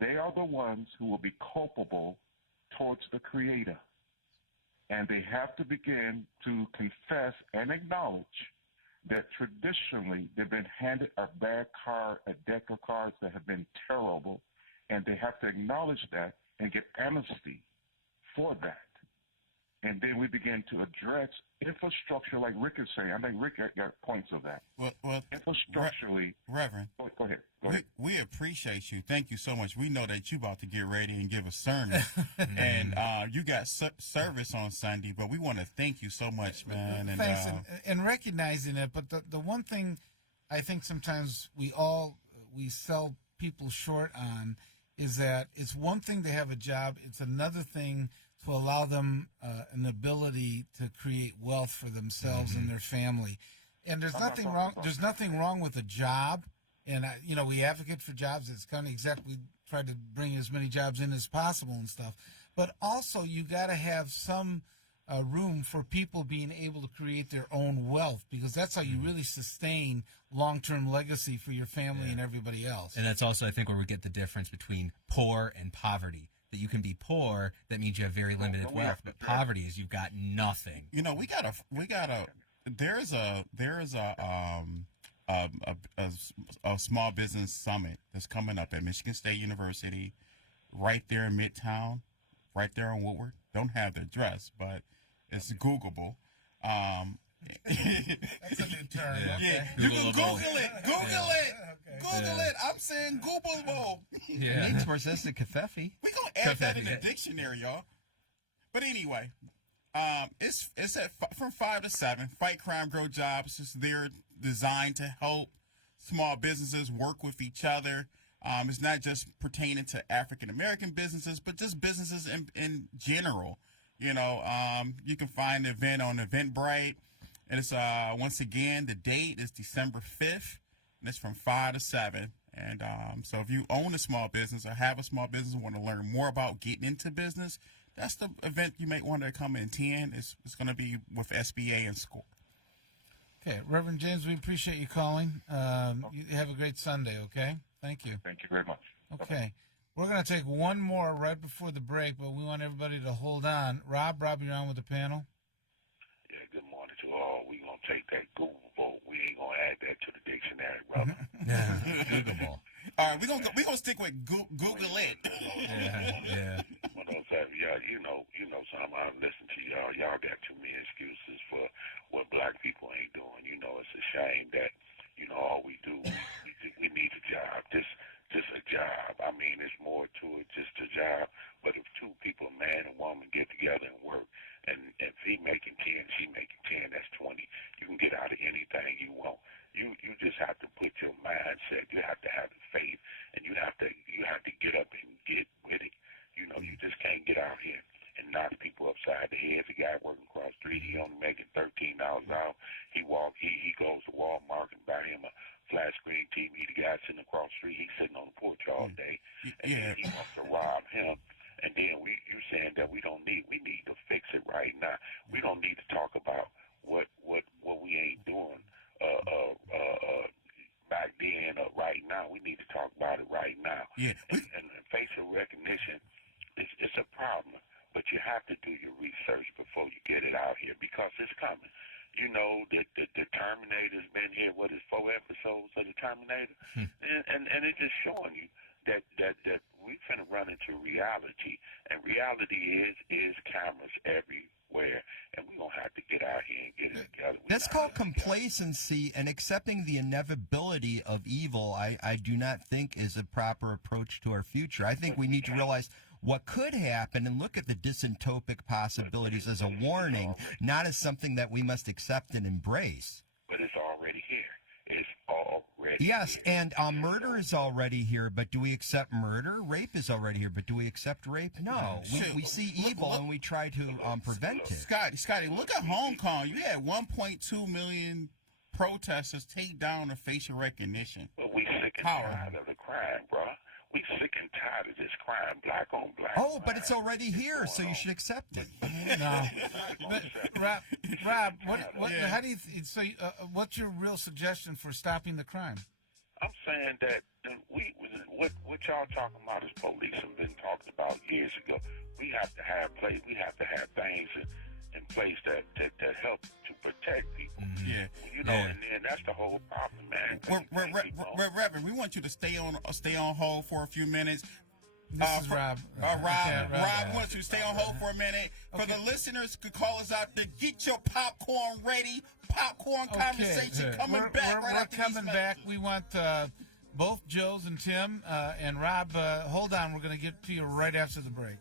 They are the ones who will be culpable towards the Creator. And they have to begin to confess and acknowledge that traditionally they've been handed a bad card, a deck of cards that have been terrible, and they have to acknowledge that and get amnesty for that. And then we begin to address infrastructure, like Rick is saying. I think Rick got points of that. Well, infrastructurally. Reverend. Go ahead. We appreciate you. Thank you so much. We know that you about to get ready and give a sermon, and you got service on Sunday. But we want to thank you so much, man. And thanks, and recognizing it. But the one thing I think sometimes we sell people short on is that it's one thing to have a job. It's another thing to allow them an ability to create wealth for themselves and their family. And there's nothing wrong. There's nothing wrong with a job. And we advocate for jobs. It's kind of exactly try to bring as many jobs in as possible and stuff. But also, you got to have some room for people being able to create their own wealth, because that's how you really sustain long-term legacy for your family and everybody else. And that's also, I think, where we get the difference between poor and poverty. That you can be poor, that means you have very limited wealth, but poverty is you've got nothing. You know, there's a small business summit that's coming up at Michigan State University, right there in Midtown, right there on Woodward. Don't have the address, but it's Googleable. That's a new term. Yeah, you can Google it. Google it. I'm saying Googleable. Yeah. Needs says the Kafefi. We gonna add that in the dictionary, y'all. But anyway, it's from 5 to 7. Fight Crime, Grow Jobs. They're designed to help small businesses work with each other. It's not just pertaining to African American businesses, but just businesses in general. You know, you can find the event on Eventbrite, and it's once again, the date is December 5th, and it's from 5 to 7. And so if you own a small business or have a small business and want to learn more about getting into business, that's the event you might want to come and attend. It's going to be with SBA and SCORE. Okay, Reverend James, we appreciate you calling. You have a great Sunday, okay? Thank you. Thank you very much. Okay. We're going to take one more right before the break, but we want everybody to hold on. Rob, you're on with the panel. Yeah, good morning to all. We're going to take that Google vote. We ain't going to add that to the dictionary, brother. Google. All right, we're gonna stick with Google it. Yeah. Yeah, you know, so I'm listening to y'all. Y'all got too many excuses for what black people ain't doing. You know, it's a shame that, you know, all we do, we need a job. Just a job. I mean, there's more to it, just a job. But if two people, a man and woman, get together and work, and if he making 10, she making 10, that's 20. You can get out of anything you want. You just have to put your mindset. You have to have the faith, and you have to get up and get with it. You know, you just can't get out here and knock people upside the head. The guy working across the street, he only making $13 an hour. He goes to Walmart and buy him a flat screen TV. The guy sitting across the street, he's sitting on the porch all day, and then he wants to rob him. And then you saying that we need to fix it right now. We don't need to talk about what we ain't doing back then or right now. We need to talk about it right now. Yeah. And facial recognition it's a problem, but you have to do your research before you get it out here because it's coming. You know, the Terminator's been here, 4 episodes of the Terminator? And it's just showing you that we finna run into reality. And reality is cameras everywhere. And we're going to have to get out here and get it together. That's called complacency, and accepting the inevitability of evil, I do not think is a proper approach to our future. I think we need to realize what could happen and look at the dystopic possibilities as a warning, not as something that we must accept and embrace. But it's already here. It's already Yes, here. and murder is already here, but do we accept murder? Rape is already here, but do we accept rape? No. We see evil and we try to prevent it. Scotty, look at Hong Kong. You had 1.2 million protesters take down the facial recognition. But we sick and tired of the crime, bro. We sick and tired of this crime, black on black. Oh, but it's already here, so you should accept it. No, but Rob, how do you? What's your real suggestion for stopping the crime? I'm saying that what y'all talking about is police have been talked about years ago. We have to have things in place that help to protect people. Yeah, you know, and then that's the whole problem, man. Reverend, we want you to stay on hold for a few minutes. This is Rob. Rob wants you to stay on hold for a minute. For the listeners, could call us out to get your popcorn ready. Popcorn conversation coming back. We're coming back. We want both Joes and Tim and Rob. Hold on. We're going to get to you right after the break.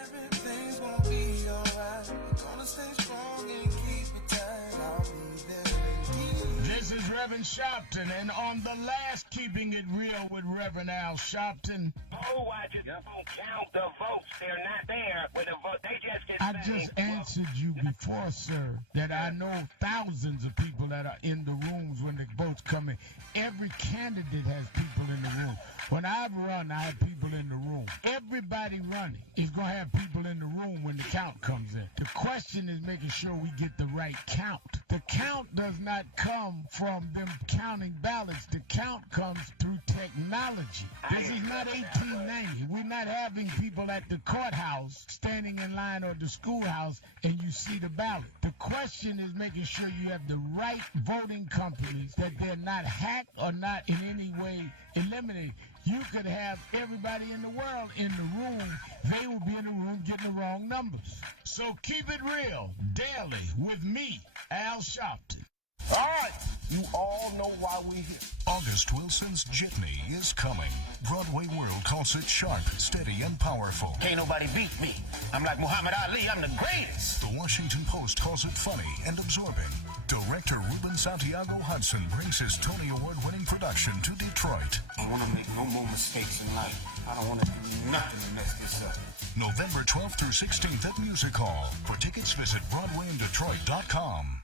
Everything's gonna be alright. We're gonna stay strong and keep it tight. I'll be there. This is Reverend Sharpton, and on the last Keeping It Real with Reverend Al Sharpton. Oh, I just don't count the votes. They're not there with the vote. They just get I just answered answered you before, sir, that I know thousands of people that are in the rooms when the votes come in. Every candidate has people in the room. When I've run, I have people in the room. Everybody running is going to have people in the room when the count comes in. The question is making sure we get the right count. The count does not come from them counting ballots. The count comes through technology. This is not 1890. We're not having people at the courthouse standing in line or the schoolhouse and you see the ballot. The question is making sure you have the right voting companies, that they're not hacked or not in any way eliminated. You could have everybody in the world in the room. They will be in the room getting the wrong numbers. So keep it real daily with me, Al Sharpton. All right, you all know why we're here. August Wilson's Jitney is coming. Broadway World calls it sharp, steady, and powerful. Can't nobody beat me. I'm like Muhammad Ali. I'm the greatest. The Washington Post calls it funny and absorbing. Director Ruben Santiago Hudson brings his Tony Award-winning production to Detroit. I want to make no more mistakes in life. I don't want to do nothing to mess this up. November 12th through 16th at Music Hall. For tickets, visit BroadwayInDetroit.com.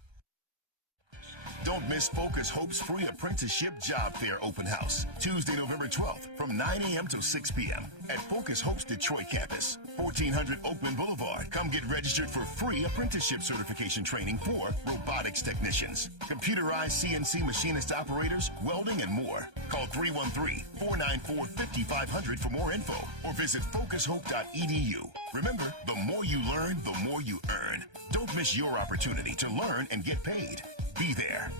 Don't miss Focus Hope's free apprenticeship job fair open house. Tuesday, November 12th from 9 a.m. to 6 p.m. at Focus Hope's Detroit campus, 1400 Oakland Boulevard. Come get registered for free apprenticeship certification training for robotics technicians, computerized CNC machinist operators, welding, and more. Call 313-494-5500 for more info or visit focushope.edu. Remember, the more you learn, the more you earn. Don't miss your opportunity to learn and get paid. Be there.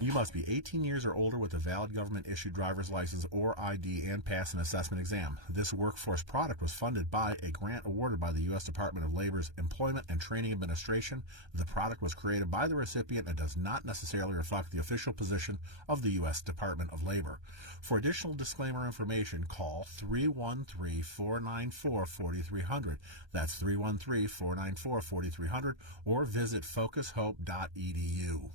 You must be 18 years or older with a valid government-issued driver's license or ID and pass an assessment exam. This workforce product was funded by a grant awarded by the U.S. Department of Labor's Employment and Training Administration. The product was created by the recipient and does not necessarily reflect the official position of the U.S. Department of Labor. For additional disclaimer information, call 313-494-4300. That's 313-494-4300, or visit focushope.edu.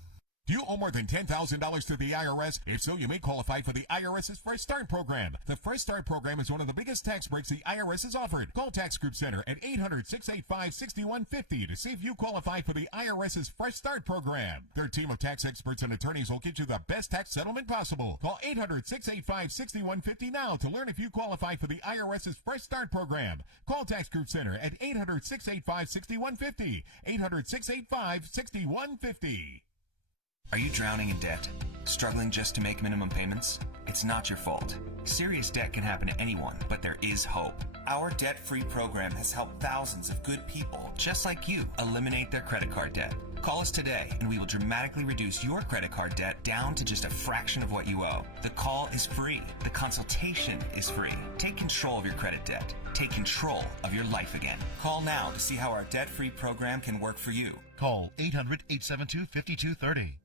Do you owe more than $10,000 to the IRS? If so, you may qualify for the IRS's Fresh Start program. The Fresh Start program is one of the biggest tax breaks the IRS has offered. Call Tax Group Center at 800-685-6150 to see if you qualify for the IRS's Fresh Start program. Their team of tax experts and attorneys will get you the best tax settlement possible. Call 800-685-6150 now to learn if you qualify for the IRS's Fresh Start program. Call Tax Group Center at 800-685-6150. 800-685-6150. Are you drowning in debt? Struggling just to make minimum payments? It's not your fault. Serious debt can happen to anyone, but there is hope. Our debt-free program has helped thousands of good people, just like you, eliminate their credit card debt. Call us today, and we will dramatically reduce your credit card debt down to just a fraction of what you owe. The call is free. The consultation is free. Take control of your credit debt. Take control of your life again. Call now to see how our debt-free program can work for you. Call 800-872-5230.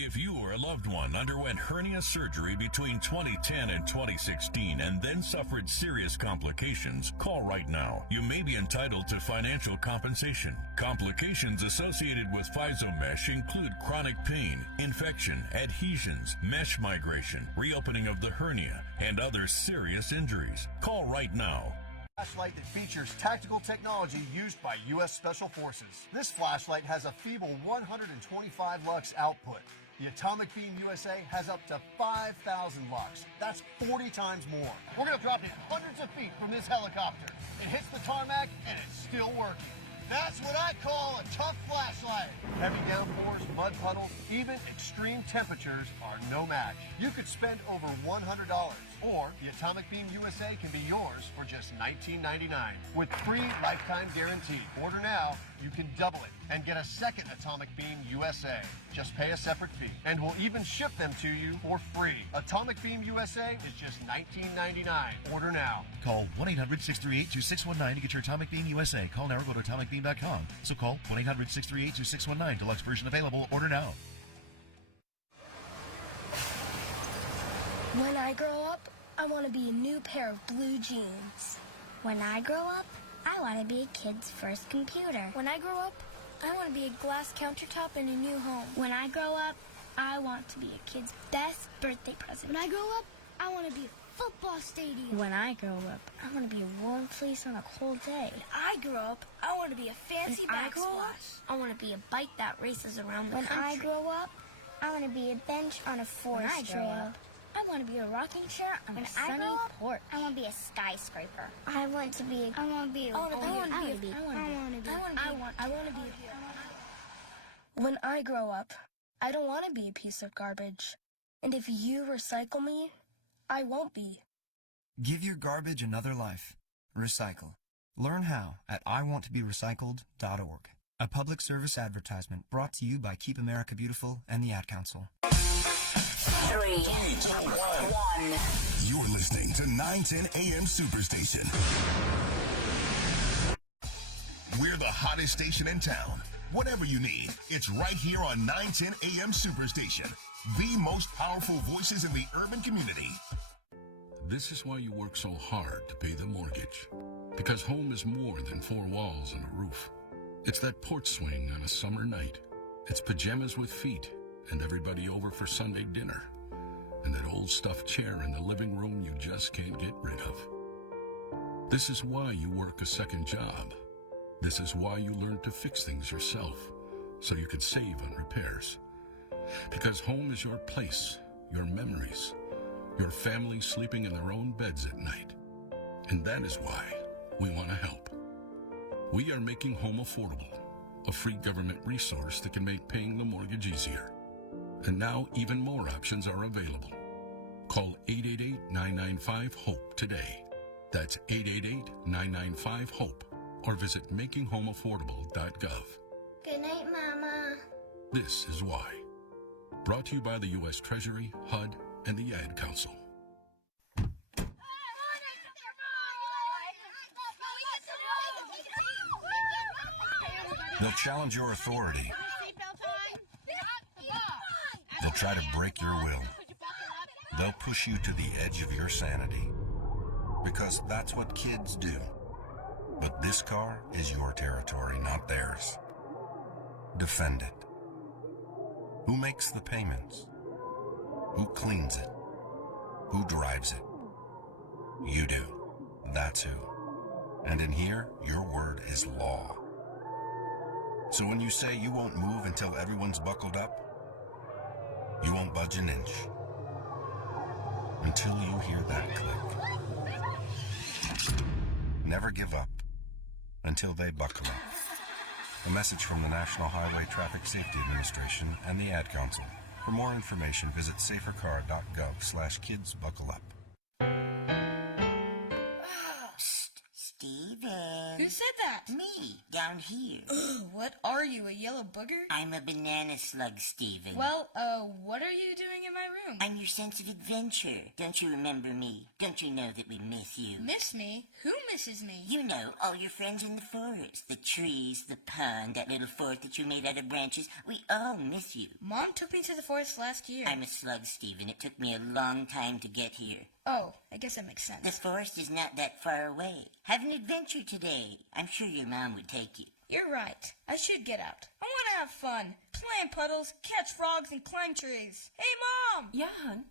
If you or a loved one underwent hernia surgery between 2010 and 2016 and then suffered serious complications, call right now. You may be entitled to financial compensation. Complications associated with FISO-mesh include chronic pain, infection, adhesions, mesh migration, reopening of the hernia, and other serious injuries. Call right now. Flashlight that features tactical technology used by U.S. Special Forces. This flashlight has a feeble 125 lux output. The Atomic Beam USA has up to 5,000 lux. That's 40 times more. We're going to drop it hundreds of feet from this helicopter. It hits the tarmac and it's still working. That's what I call a tough flashlight. Heavy downpours, mud puddles, even extreme temperatures are no match. You could spend over $100, or the Atomic Beam USA can be yours for just $19.99 with free lifetime guarantee. Order now, you can double it and get a second Atomic Beam USA. Just pay a separate fee, and we'll even ship them to you for free. Atomic Beam USA is just $19.99. Order now. Call 1-800-638-2619 to get your Atomic Beam USA. Call now or go to atomicbeam.com. So call 1-800-638-2619. Deluxe version available. Order now. When I grow up, I want to be a new pair of blue jeans. When I grow up, I want to be a kid's first computer. When I grow up, I want to be a glass countertop in a new home. When I grow up, I want to be a kid's best birthday present. When I grow up, I want to be a football stadium. When I grow up, I want to be a warm place on a cold day. When I grow up, I want to be a fancy backsplash. I want to be a bike that races around the country. When I grow up, I want to be a bench on a forest trail. I want to be a rocking chair on a sunny porch. I want to be a skyscraper. I want to be a When I grow up, I don't want to be a piece of garbage. And if you recycle me, I won't be. Give your garbage another life. Recycle. Learn how at iwanttoberecycled.org. A public service advertisement brought to you by Keep America Beautiful and the Ad Council. 3, 2, 1. You're listening to 910 AM Superstation. We're the hottest station in town. Whatever you need, it's right here on 910 AM Superstation. The most powerful voices in the urban community. This is why you work so hard to pay the mortgage. Because home is more than 4 walls and a roof. It's that porch swing on a summer night. It's pajamas with feet and everybody over for Sunday dinner. And that old stuffed chair in the living room you just can't get rid of. This is why you work a second job. This is why you learn to fix things yourself, so you can save on repairs. Because home is your place, your memories, your family sleeping in their own beds at night. And that is why we want to help. We are making home affordable, a free government resource that can make paying the mortgage easier. And now even more options are available. Call 888-995-HOPE today. That's 888-995-HOPE. Or visit makinghomeaffordable.gov. Good night, Mama. This is why. Brought to you by the U.S. Treasury, HUD, and the Ad Council. They'll challenge your authority. They'll try to break your will. They'll push you to the edge of your sanity. Because that's what kids do. But this car is your territory, not theirs. Defend it. Who makes the payments? Who cleans it? Who drives it? You do. That's who. And in here, your word is law. So when you say you won't move until everyone's buckled up, you won't budge an inch. Until you hear that click. Never give up until they buckle up. A message from the National Highway Traffic Safety Administration and the Ad Council. For more information, visit safercar.gov/kidsbuckleup. Steven. Who said that? Me, down here. What are you, a yellow booger? I'm a banana slug, Steven. Well, what are you doing in my room? I'm your sense of adventure. Don't you remember me? Don't you know that we miss you? Miss me? Who misses me? You know, all your friends in the forest. The trees, the pond, that little fort that you made out of branches. We all miss you. Mom took me to the forest last year. I'm a slug, Steven. It took me a long time to get here. Oh, I guess that makes sense. The forest is not that far away. Have an adventure today. I'm sure your mom would take you. You're right. I should get out. I want to have fun. Play in puddles, catch frogs, and climb trees. Hey, Mom! Yeah, hon?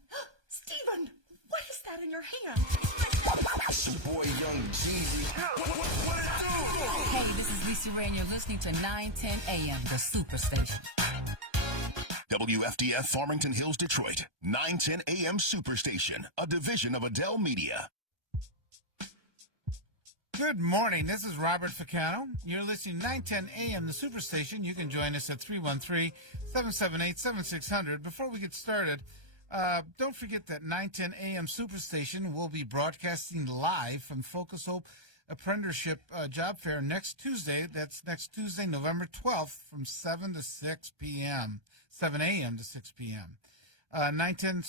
Steven, what is that in your hand? It's your boy, Young Jeezy. What it do? Hey, this is Lisa Ray, and you're listening to 910 AM, the Superstation. WFDF Farmington Hills, Detroit. 910 AM Superstation, a division of Adele Media. Good morning. This is Robert Ficano. You're listening to 910 AM, the Superstation. You can join us at 313-778-7600. Before we get started, don't forget that 910 AM Superstation will be broadcasting live from Focus Hope Apprenticeship Job Fair next Tuesday. That's next Tuesday, November 12th from 7 to 6 p.m., 7 a.m. to 6 p.m. 910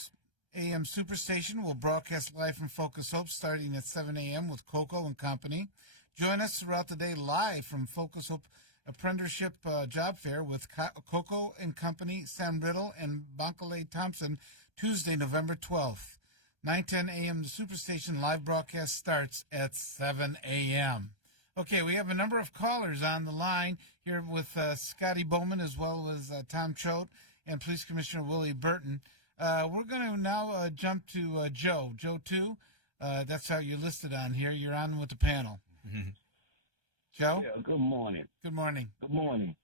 AM Superstation will broadcast live from Focus Hope starting at 7 a.m. with Coco and Company. Join us throughout the day live from Focus Hope Apprenticeship Job Fair with Coco and Company, Sam Riddle, and Bankole Thompson, Tuesday, November 12th. 910 AM Superstation live broadcast starts at 7 a.m. Okay, we have a number of callers on the line here with Scotty Boman as well as Tom Choate and Police Commissioner Willie Burton. We're going to now jump to Joe. Joe 2. That's how you're listed on here. You're on with the panel. Joe? Yeah, good morning. Good morning. Good morning.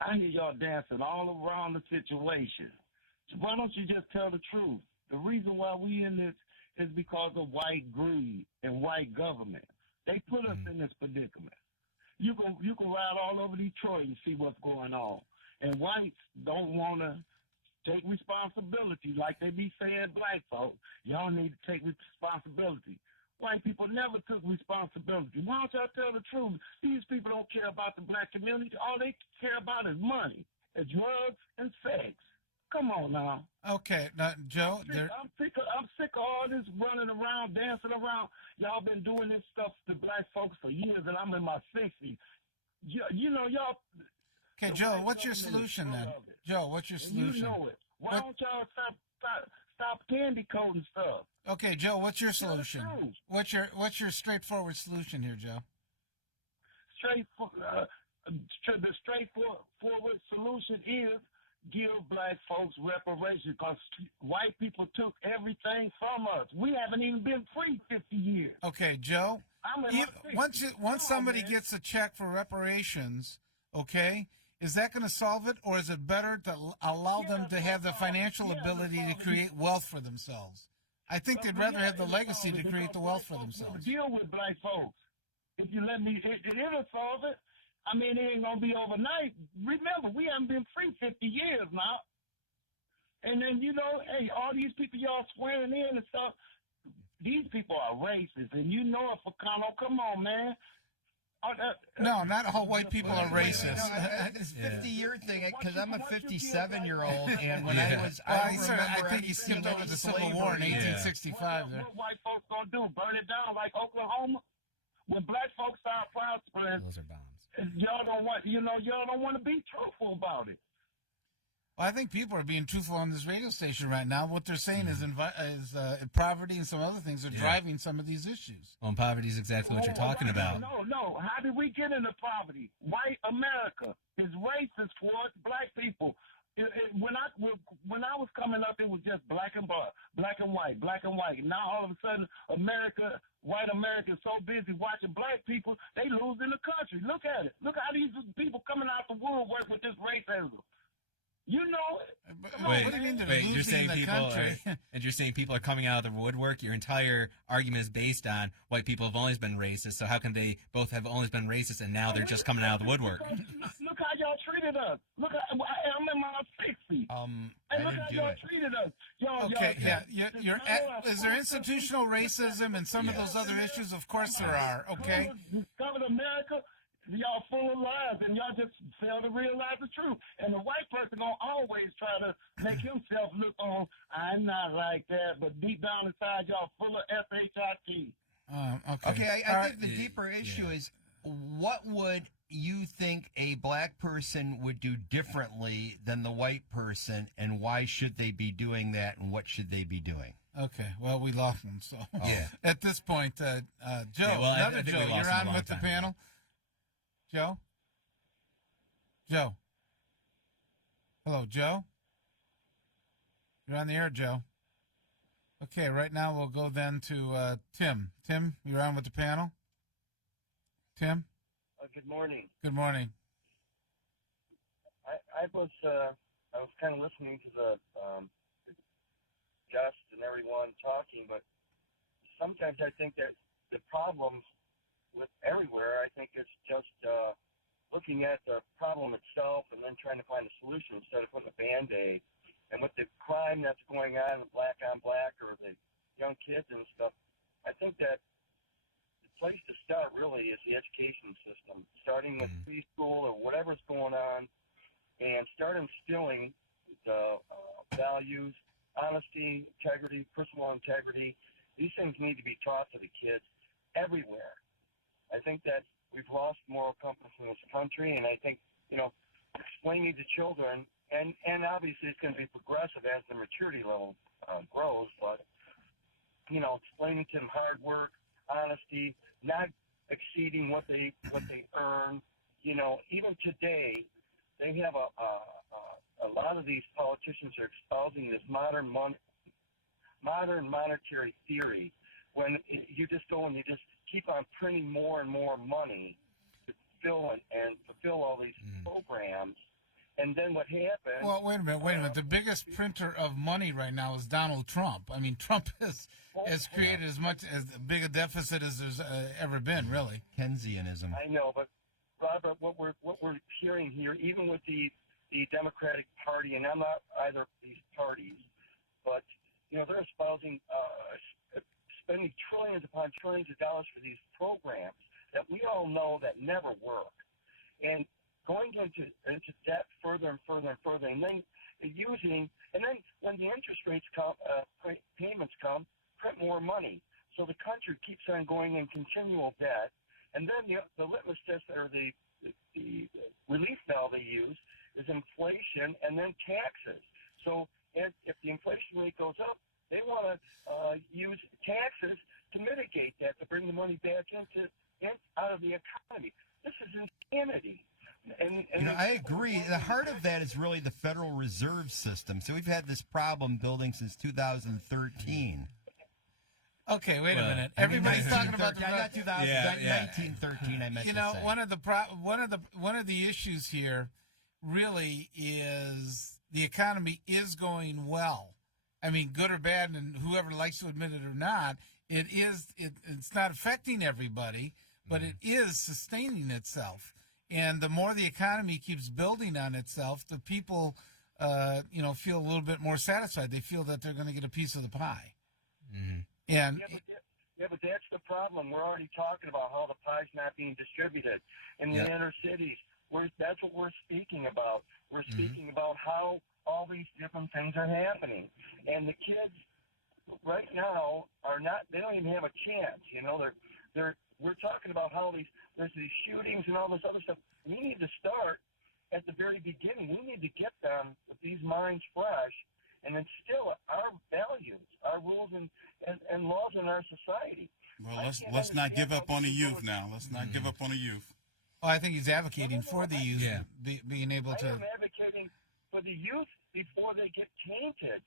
I hear y'all dancing all around the situation. Why don't you just tell the truth? The reason why we in this is because of white greed and white government. They put us in this predicament. You can ride all over Detroit and see what's going on. And whites don't want to take responsibility like they be saying black folk. Y'all need to take responsibility. White people never took responsibility. Why don't y'all tell the truth? These people don't care about the black community. All they care about is money, and drugs, and sex. Come on now. Okay, now, Joe. I'm sick of all this running around, dancing around. Y'all been doing this stuff to black folks for years, and I'm in my 60s. You know, y'all. Okay, Joe, what's your solution then? Joe, what's your solution? You know it. Why don't y'all stop candy coating stuff? Okay, Joe, what's your solution? What's your straightforward solution here, Joe? The straightforward solution is give black folks reparations, because white people took everything from us. We haven't even been free 50 years. Okay, Joe. Once somebody gets a check for reparations, okay, is that going to solve it, or is it better to allow them to have the financial ability to create wealth for themselves? I think they'd rather have the legacy to create the wealth for themselves. Deal with black folks. If you let me, it'll solve it. I mean, it ain't going to be overnight. Remember, we haven't been free 50 years now. And then, you know, hey, all these people y'all swearing in and stuff, these people are racist. And you know it, Ficano. Come on, man. No, not all white people are racist. This 50-year thing, because I'm a 57-year-old, and when I think he skipped over the Civil War in 1865. What white folks gonna do? Burn it down like Oklahoma? When black folks start prospering, those are bombs. Y'all don't want to be truthful about it. Well, I think people are being truthful on this radio station right now. What they're saying is poverty and some other things are driving some of these issues. Well, poverty is exactly what you're talking about. No. How did we get into poverty? White America is racist towards black people. When I was coming up, it was just black and white. Now all of a sudden, white America is so busy watching black people, they losing the country. Look at it. Look how these people coming out the woodwork with this racism. You know it. Wait, you're saying people are coming out of the woodwork? Your entire argument is based on white people have always been racist, so how can they both have always been racist and now they're just coming out of the woodwork? Look how y'all treated us. Look, I'm in my 60s. And look how y'all treated us. Is there institutional racism and some of those other issues? Of course there are, okay? Discovered America. Y'all full of lies, and y'all just fail to realize the truth. And the white person gonna always try to make himself look on, I'm not like that, but deep down inside, y'all full of shit. Okay, I think the deeper issue is, what would you think a black person would do differently than the white person, and why should they be doing that, and what should they be doing? Okay, well, we lost them, so at this point, Joe, another Joe, you're on with the panel. Joe? Hello, Joe? You're on the air, Joe. Okay, right now we'll go then to Tim. Tim, you're on with the panel? Tim? Good morning. Good morning. I was kind of listening to the guests and everyone talking, but sometimes I think that the problems with everywhere, I think it's just looking at the problem itself and then trying to find a solution instead of putting a Band-Aid. And with the crime that's going on, black on black, or the young kids and stuff, I think that the place to start really is the education system, starting with preschool or whatever's going on, and start instilling the values, honesty, integrity, personal integrity. These things need to be taught to the kids everywhere. I think that we've lost moral compass in this country, and I think, explaining to children, and obviously it's going to be progressive as the maturity level grows, but, explaining to them hard work, honesty, not exceeding what they earn. Even today, they have a a lot of these politicians are espousing this modern monetary theory, when you just go and you just keep on printing more and more money to fill and fulfill all these programs. And then what happens? Well, wait a minute. The biggest printer of money right now is Donald Trump. I mean, Trump has created as big a deficit as there's ever been, really. Keynesianism. I know, but Robert, what we're hearing here, even with the Democratic Party, and I'm not either of these parties, but they're espousing spending trillions upon trillions of dollars for these programs that we all know that never work, and going into debt further and further and further, and then when the interest rates come, payments come, print more money, so the country keeps on going in continual debt, and then the litmus test or the relief valve they use is inflation and then taxes. So if the inflation rate goes up, they want to use taxes to mitigate that, to bring the money back out of the economy. This is insanity. And I agree. The heart of that is really the Federal Reserve System. So we've had this problem building since 2013. Okay, wait a minute. Everybody's talking about 1913. I meant to say. One of the issues here really is the economy is going well. I mean, good or bad, and whoever likes to admit it or not, it's not affecting everybody, but it is sustaining itself. And the more the economy keeps building on itself, the people, feel a little bit more satisfied. They feel that they're going to get a piece of the pie. Mm-hmm. But that's the problem. We're already talking about how the pie's not being distributed in the inner cities. That's what we're speaking about. We're speaking about how all these different things are happening, and the kids right now they don't even have a chance. We're talking about how there's these shootings and all this other stuff. We need to start at the very beginning. We need to get them with these minds fresh and instill our values, our rules and laws in our society. Well, let's not give up on the youth now. Let's not give up on the youth. Oh, I think he's advocating for the youth being able to. I am advocating for the youth before they get tainted.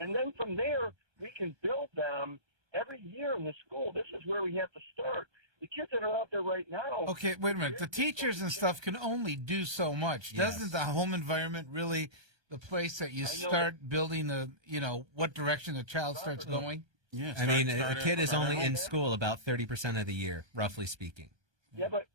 And then from there, we can build them every year in the school. This is where we have to start. The kids that are out there right now. Okay, wait a minute. The teachers and stuff can only do so much. Yes. Doesn't the home environment really the place that you start building what direction the child starts going? Yes. I mean, a kid is only in school about 30% of the year, roughly speaking. Yeah, but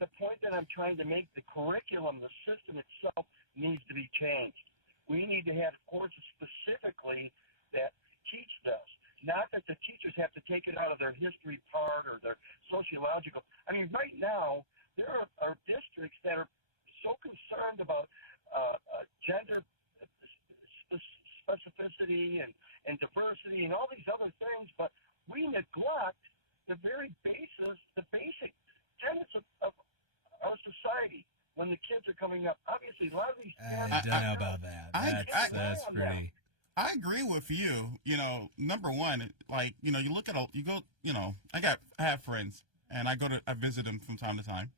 the point that I'm trying to make, the curriculum, the system itself needs to be changed. We need to have courses specifically that teach this. Not that the teachers have to take it out of their history part or their sociological. I mean, right now, there are districts that are so concerned about gender specificity and diversity and all these other things, but we neglect the very basic tenets of our society when the kids are coming up. Obviously, a lot of these I don't know about that. That's pretty. I agree with you. Number one, you look at I have friends, and I visit them from time to time.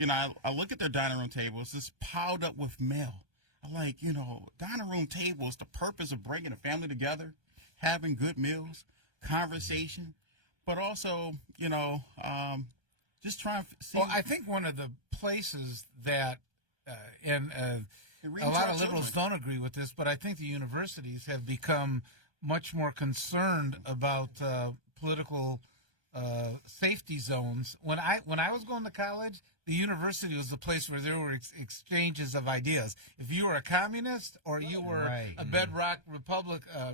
I look at their dining room table. It's just piled up with mail. I'm like, dining room table is the purpose of bringing a family together, having good meals, conversation, but also, just trying to see. Well, I think one of the places that, a lot of liberals don't agree with this, but I think the universities have become much more concerned about political safety zones. When I was going to college, the university was the place where there were exchanges of ideas. If you were a communist or you were a bedrock republic, a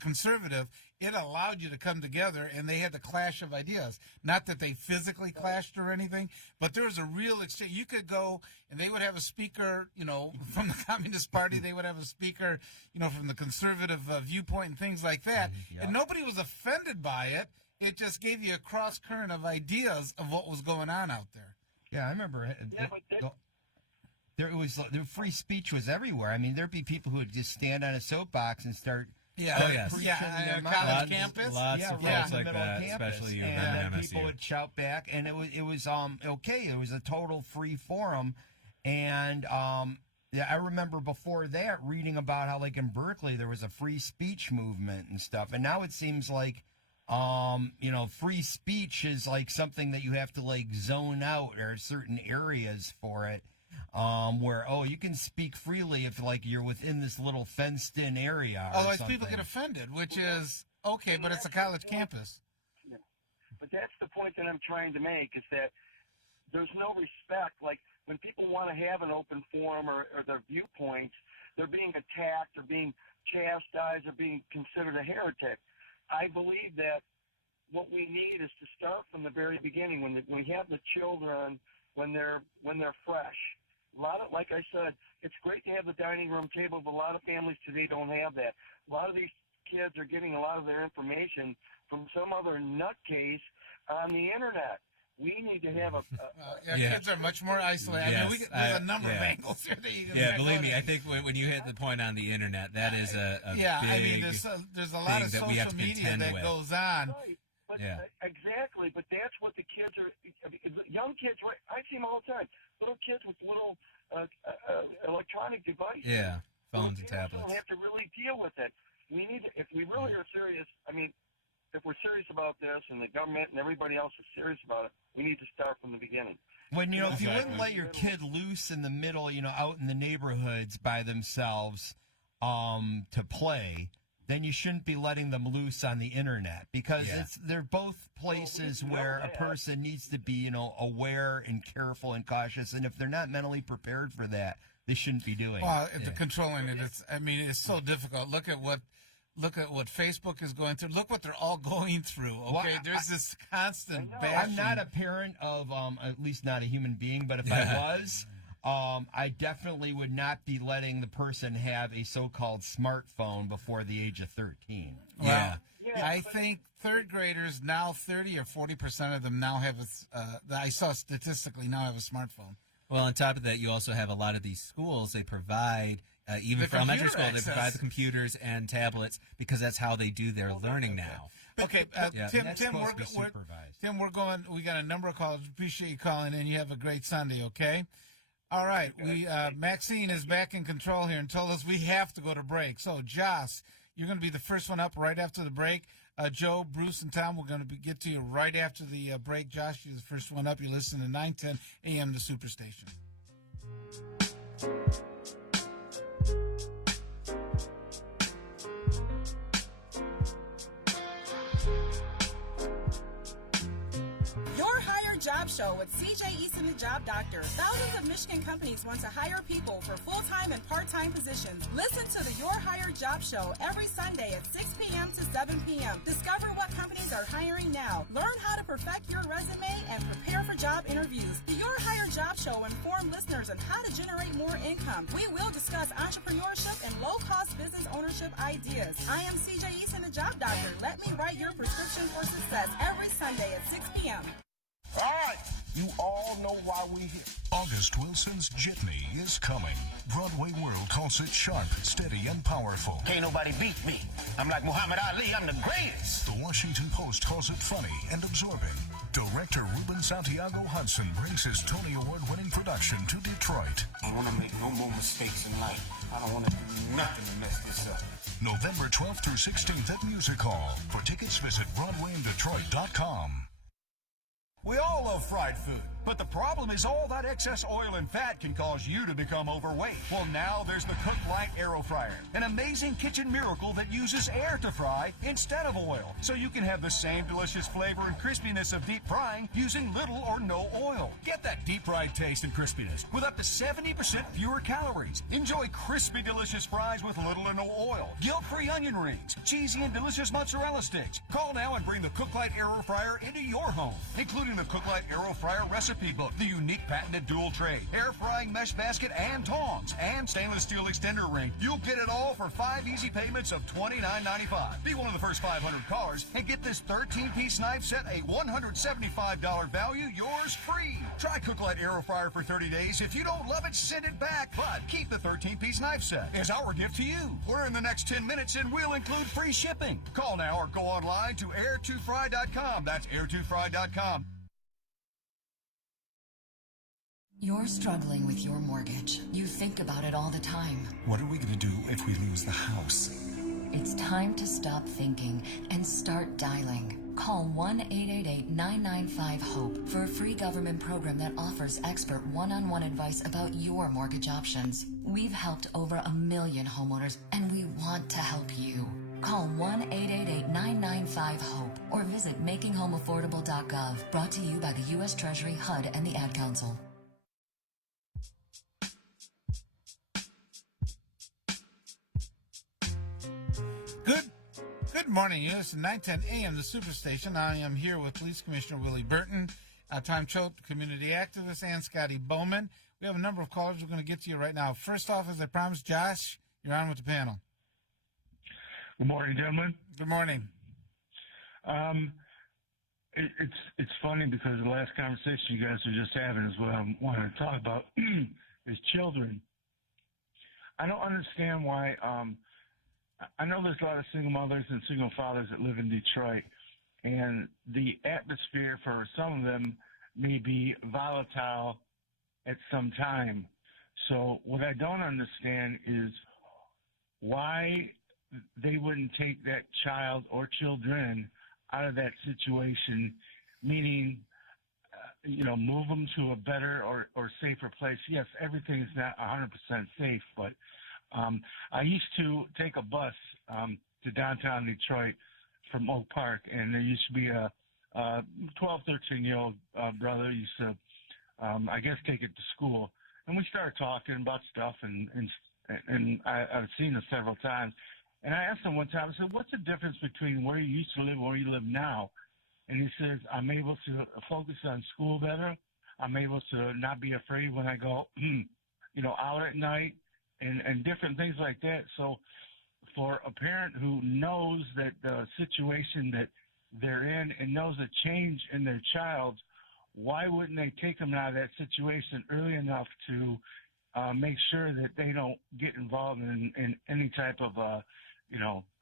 conservative, it allowed you to come together, and they had the clash of ideas. Not that they physically clashed or anything, but there was a real exchange. You could go, and they would have a speaker, from the Communist Party. They would have a speaker, from the conservative viewpoint and things like that. And nobody was offended by it. It just gave you a cross current of ideas of what was going on out there. Yeah, I remember. The free speech was everywhere. I mean, there'd be people who would just stand on a soapbox and start. College campus. Lots of folks like that, especially and people would shout back, and it was okay. It was a total free forum, and Yeah, I remember before that reading about how, like, in Berkeley, there was a free speech movement and stuff. And now it seems like, free speech is like something that you have to, like, zone out. There are certain areas for it where, you can speak freely if, like, you're within this little fenced-in area. Otherwise, people get offended, which is okay, but it's a college campus. Yeah. But that's the point that I'm trying to make, is that there's no respect. Like, when people want to have an open forum or their viewpoints, they're being attacked or being chastised or being considered a heretic. I believe that what we need is to start from the very beginning, when we have the children, when they're fresh. A lot of, like I said, it's great to have the dining room table, but a lot of families today don't have that. A lot of these kids are getting a lot of their information from some other nutcase on the internet. We need to have kids are much more isolated. Yes, I mean, there's a number of angles here that you can believe me, I think when you hit the point on the internet, that is a big I mean, there's a lot of social media that goes on. Right. But, exactly, but that's what the kids are. Young kids, right? I see them all the time. Little kids with little electronic devices. Yeah, phones and tablets. Don't have to really deal with it. We need to, if we really are serious. I mean, if we're serious about this, and the government and everybody else is serious about it, we need to start from the beginning. When, if you wouldn't let your kid loose in the middle, out in the neighborhoods by themselves to play, then you shouldn't be letting them loose on the internet, because they're both places where a person needs to be, aware and careful and cautious. And if they're not mentally prepared for that, they shouldn't be doing it. Well, controlling it, it's so difficult. Look at what Facebook is going through. Look what they're all going through. Okay, Well, there's this constant bashing. I'm not a parent of, at least not a human being, but if I was, I definitely would not be letting the person have a so-called smartphone before the age of 13. Well, I think third graders now, 30 or 40% of them now have I saw statistically now have a smartphone. Well, on top of that, you also have a lot of these schools, they provide, even for elementary school, they provide the computers and tablets, because that's how they do their learning now. Okay, Tim, we got a number of calls. Appreciate you calling in. You have a great Sunday, okay? All right, Maxine is back in control here and told us we have to go to break. So, Joss, you're going to be the first one up right after the break. Joe, Bruce, and Tom, we're going to get to you right after the break. Josh, you're the first one up. You listen to 910 AM, the Superstation. Your Hire Job Show with CJ Easton, the Job Doctor. Thousands of Michigan companies want to hire people for full-time and part-time positions. Listen to the Your Hire Job Show every Sunday at 6 p.m. to 7 p.m. Discover what companies are hiring now. Learn how to perfect your resume and prepare for job interviews. The Your Hire Job Show will inform listeners on how to generate more income. We will discuss entrepreneurship and low-cost business ownership ideas. I am CJ Easton, the Job Doctor. Let me write your prescription for success every Sunday at 6 p.m. All right, you all know why we're here. August Wilson's Jitney is coming. Broadway World calls it sharp, steady, and powerful. Can't nobody beat me. I'm like Muhammad Ali. I'm the greatest. The Washington Post calls it funny and absorbing. Director Ruben Santiago Hudson brings his Tony Award-winning production to Detroit. I want to make no more mistakes in life. I don't want to do nothing to mess this up. November 12th through 16th at Music Hall. For tickets, visit BroadwayInDetroit.com. We all love fried food, but the problem is all that excess oil and fat can cause you to become overweight. Well, now there's the Cook Light Aero Fryer, an amazing kitchen miracle that uses air to fry instead of oil, so you can have the same delicious flavor and crispiness of deep frying using little or no oil. Get that deep fried taste and crispiness with up to 70% fewer calories. Enjoy crispy, delicious fries with little or no oil, guilt-free onion rings, cheesy and delicious mozzarella sticks. Call now and bring the Cook Light Aero Fryer into your home, including the Cook Light Aero Fryer recipe book, the unique patented dual tray, air frying mesh basket and tongs, and stainless steel extender ring. You'll get it all for 5 easy payments of $29.95. Be one of the first 500 callers and get this 13-piece knife set, a $175 value, yours free. Try Cook Light Aero Fryer for 30 days. If you don't love it, send it back. But keep the 13-piece knife set as our gift to you. We're in the next 10 minutes and we'll include free shipping. Call now or go online to air2fry.com. That's air2fry.com. You're struggling with your mortgage. You think about it all the time. What are we going to do if we lose the house? It's time to stop thinking and start dialing. Call 1-888-995-HOPE for a free government program that offers expert one-on-one advice about your mortgage options. We've helped over 1 million homeowners, and we want to help you. Call 1-888-995-HOPE or visit makinghomeaffordable.gov. Brought to you by the U.S. Treasury, HUD, and the Ad Council. Good morning. You listen to 910 AM, the Superstation. I am here with Police Commissioner Willie Burton, Tom Choate, community activist, and Scotty Boman. We have a number of callers we're going to get to you right now. First off, as I promised, Josh, you're on with the panel. Good morning, gentlemen. Good morning. It's funny because the last conversation you guys were just having is what I wanted to talk about is children. I don't understand why. I know there's a lot of single mothers and single fathers that live in Detroit, and the atmosphere for some of them may be volatile at some time. So what I don't understand is why they wouldn't take that child or children out of that situation, meaning, move them to a better or safer place. Yes, everything is not 100% safe, but I used to take a bus to downtown Detroit from Oak Park, and there used to be a 12, 13-year-old brother used to, I guess, take it to school. And we started talking about stuff, and I've seen him several times. And I asked him one time, I said, what's the difference between where you used to live and where you live now? And he says, I'm able to focus on school better. I'm able to not be afraid when I go, out at night. And different things like that. So for a parent who knows that the situation that they're in and knows a change in their child, why wouldn't they take them out of that situation early enough to make sure that they don't get involved in any type of,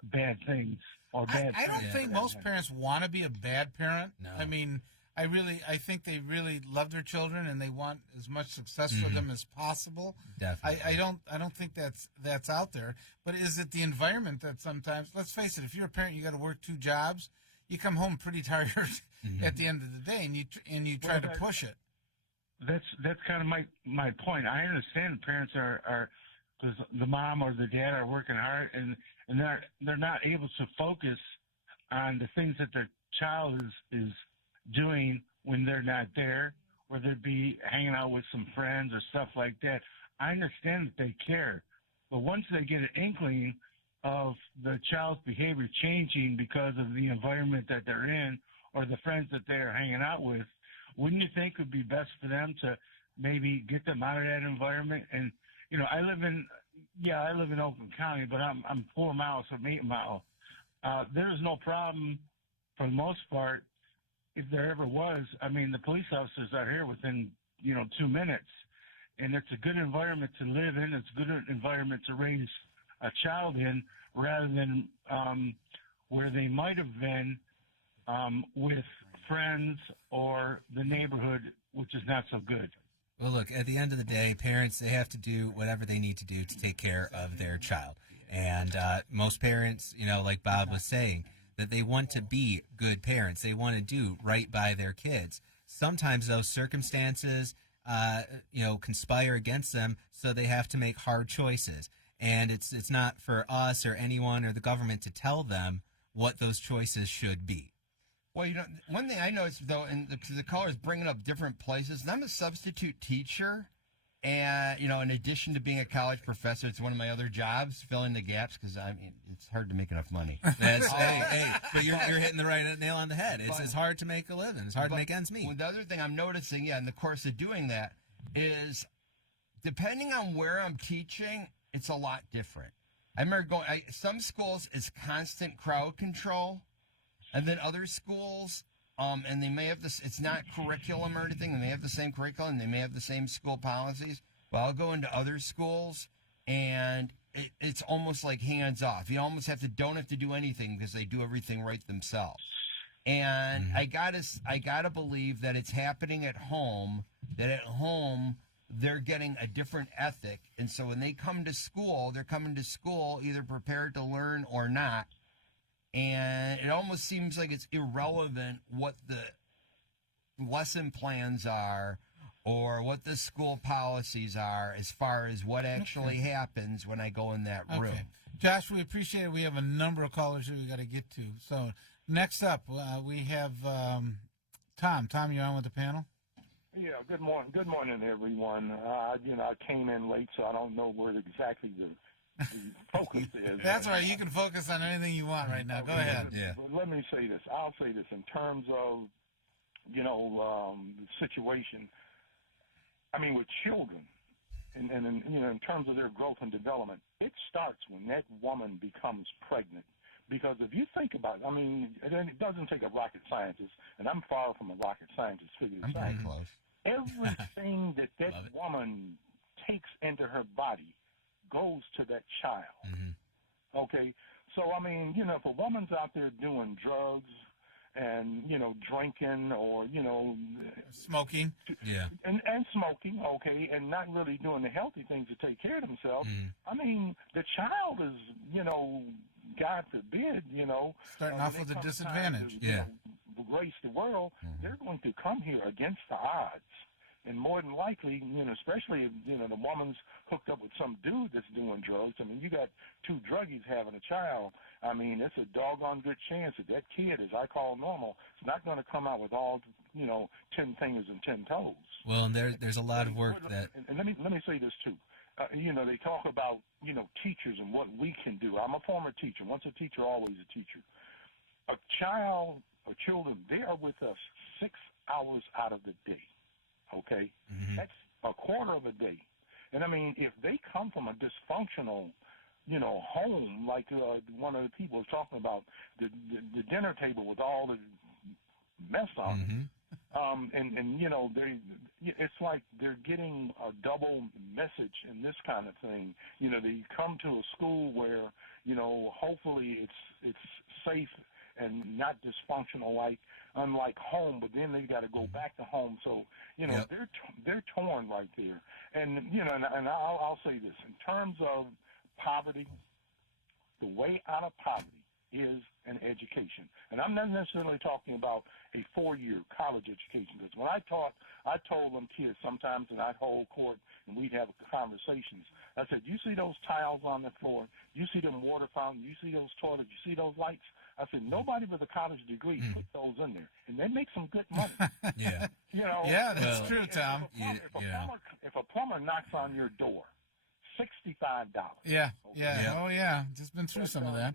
bad things or bad I don't think most parents want to be a bad parent. No. I mean, I think they really love their children and they want as much success for them as possible. Definitely. I don't think that's out there. But is it the environment that sometimes, let's face it, if you're a parent, you got to work 2 jobs, you come home pretty tired at the end of the day, and you try to push it. That's kind of my point. I understand the parents are because the mom or the dad are working hard and they're not able to focus on the things that their child is doing when they're not there, or they'd be hanging out with some friends or stuff like that. I understand that they care, but once they get an inkling of the child's behavior changing because of the environment that they're in or the friends that they're hanging out with, wouldn't you think it would be best for them to maybe get them out of that environment? And I live in Oakland County, but I'm 4 miles from 8 Mile. There's no problem for the most part. If there ever was, the police officers are here within, 2 minutes. And it's a good environment to live in. It's a good environment to raise a child in rather than where they might have been with friends or the neighborhood, which is not so good. Well, look, at the end of the day, parents, they have to do whatever they need to do to take care of their child. And most parents, like Bob was saying, that they want to be good parents. They want to do right by their kids. Sometimes those circumstances, conspire against them, so they have to make hard choices. And it's not for us or anyone or the government to tell them what those choices should be. Well, one thing I noticed, though, and the caller is bringing up different places, and I'm a substitute teacher. And, in addition to being a college professor, it's one of my other jobs, filling the gaps, because it's hard to make enough money. Hey, but you're hitting the right nail on the head. It's hard to make a living. It's hard to make ends meet. Well, the other thing I'm noticing, in the course of doing that, is depending on where I'm teaching, it's a lot different. I remember some schools is constant crowd control, and then other schools, and they may have this, it's not curriculum or anything, they may have the same curriculum, they may have the same school policies, but I'll go into other schools, and it's almost like hands off. You almost don't have to do anything because they do everything right themselves. And I gotta believe that it's happening at home, that at home they're getting a different ethic. And so when they come to school, they're coming to school either prepared to learn or not. And it almost seems like it's irrelevant what the lesson plans are or what the school policies are as far as what actually happens when I go in that room. Josh, we appreciate it. We have a number of callers here we got to get to. So next up, we have Tom. Tom, you're on with the panel. Yeah, good morning. Good morning, everyone. I came in late, so I don't know where exactly the focus is. That's right. You can focus on anything you want right now. Go ahead. Yeah. But let me say this. I'll say this in terms of, the situation. I mean, with children, and in terms of their growth and development, it starts when that woman becomes pregnant. Because if you think about it, I mean, it doesn't take a rocket scientist, and I'm far from a rocket scientist to figure this out. Close. Everything that woman takes into her body goes to that child. Okay? So, I mean, if a woman's out there doing drugs and, drinking or, smoking. Yeah. And smoking, okay, and not really doing the healthy things to take care of themselves, I mean, the child is, God forbid, starting off with a disadvantage. Grace the world, they're going to come here against the odds. And more than likely, especially if, the woman's hooked up with some dude that's doing drugs. I mean, you got two druggies having a child. I mean, it's a doggone good chance that kid, as I call normal, is not going to come out with all, 10 fingers and 10 toes. Well, and there's a lot of work that... And let me say this, too. They talk about, teachers and what we can do. I'm a former teacher. Once a teacher, always a teacher. A child or children, they are with us 6 hours out of the day. Okay? That's a quarter of a day. And, I mean, if they come from a dysfunctional, home, like one of the people was talking about, the dinner table with all the mess on it, and it's like they're getting a double message in this kind of thing. They come to a school where, hopefully it's safe and not dysfunctional unlike home, but then they got to go back to home. So, they're torn right there. And, and I'll say this, in terms of poverty, the way out of poverty is an education. And I'm not necessarily talking about a 4-year college education, because when I taught, I told them kids sometimes, and I'd hold court and we'd have conversations. I said, you see those tiles on the floor? You see them water fountains? You see those toilets? You see those lights? I said, nobody with a college degree put those in there, and they make some good money. Yeah, that's true, Tom. If a plumber knocks on your door, $65. Yeah. Oh, yeah. Just been through some of that.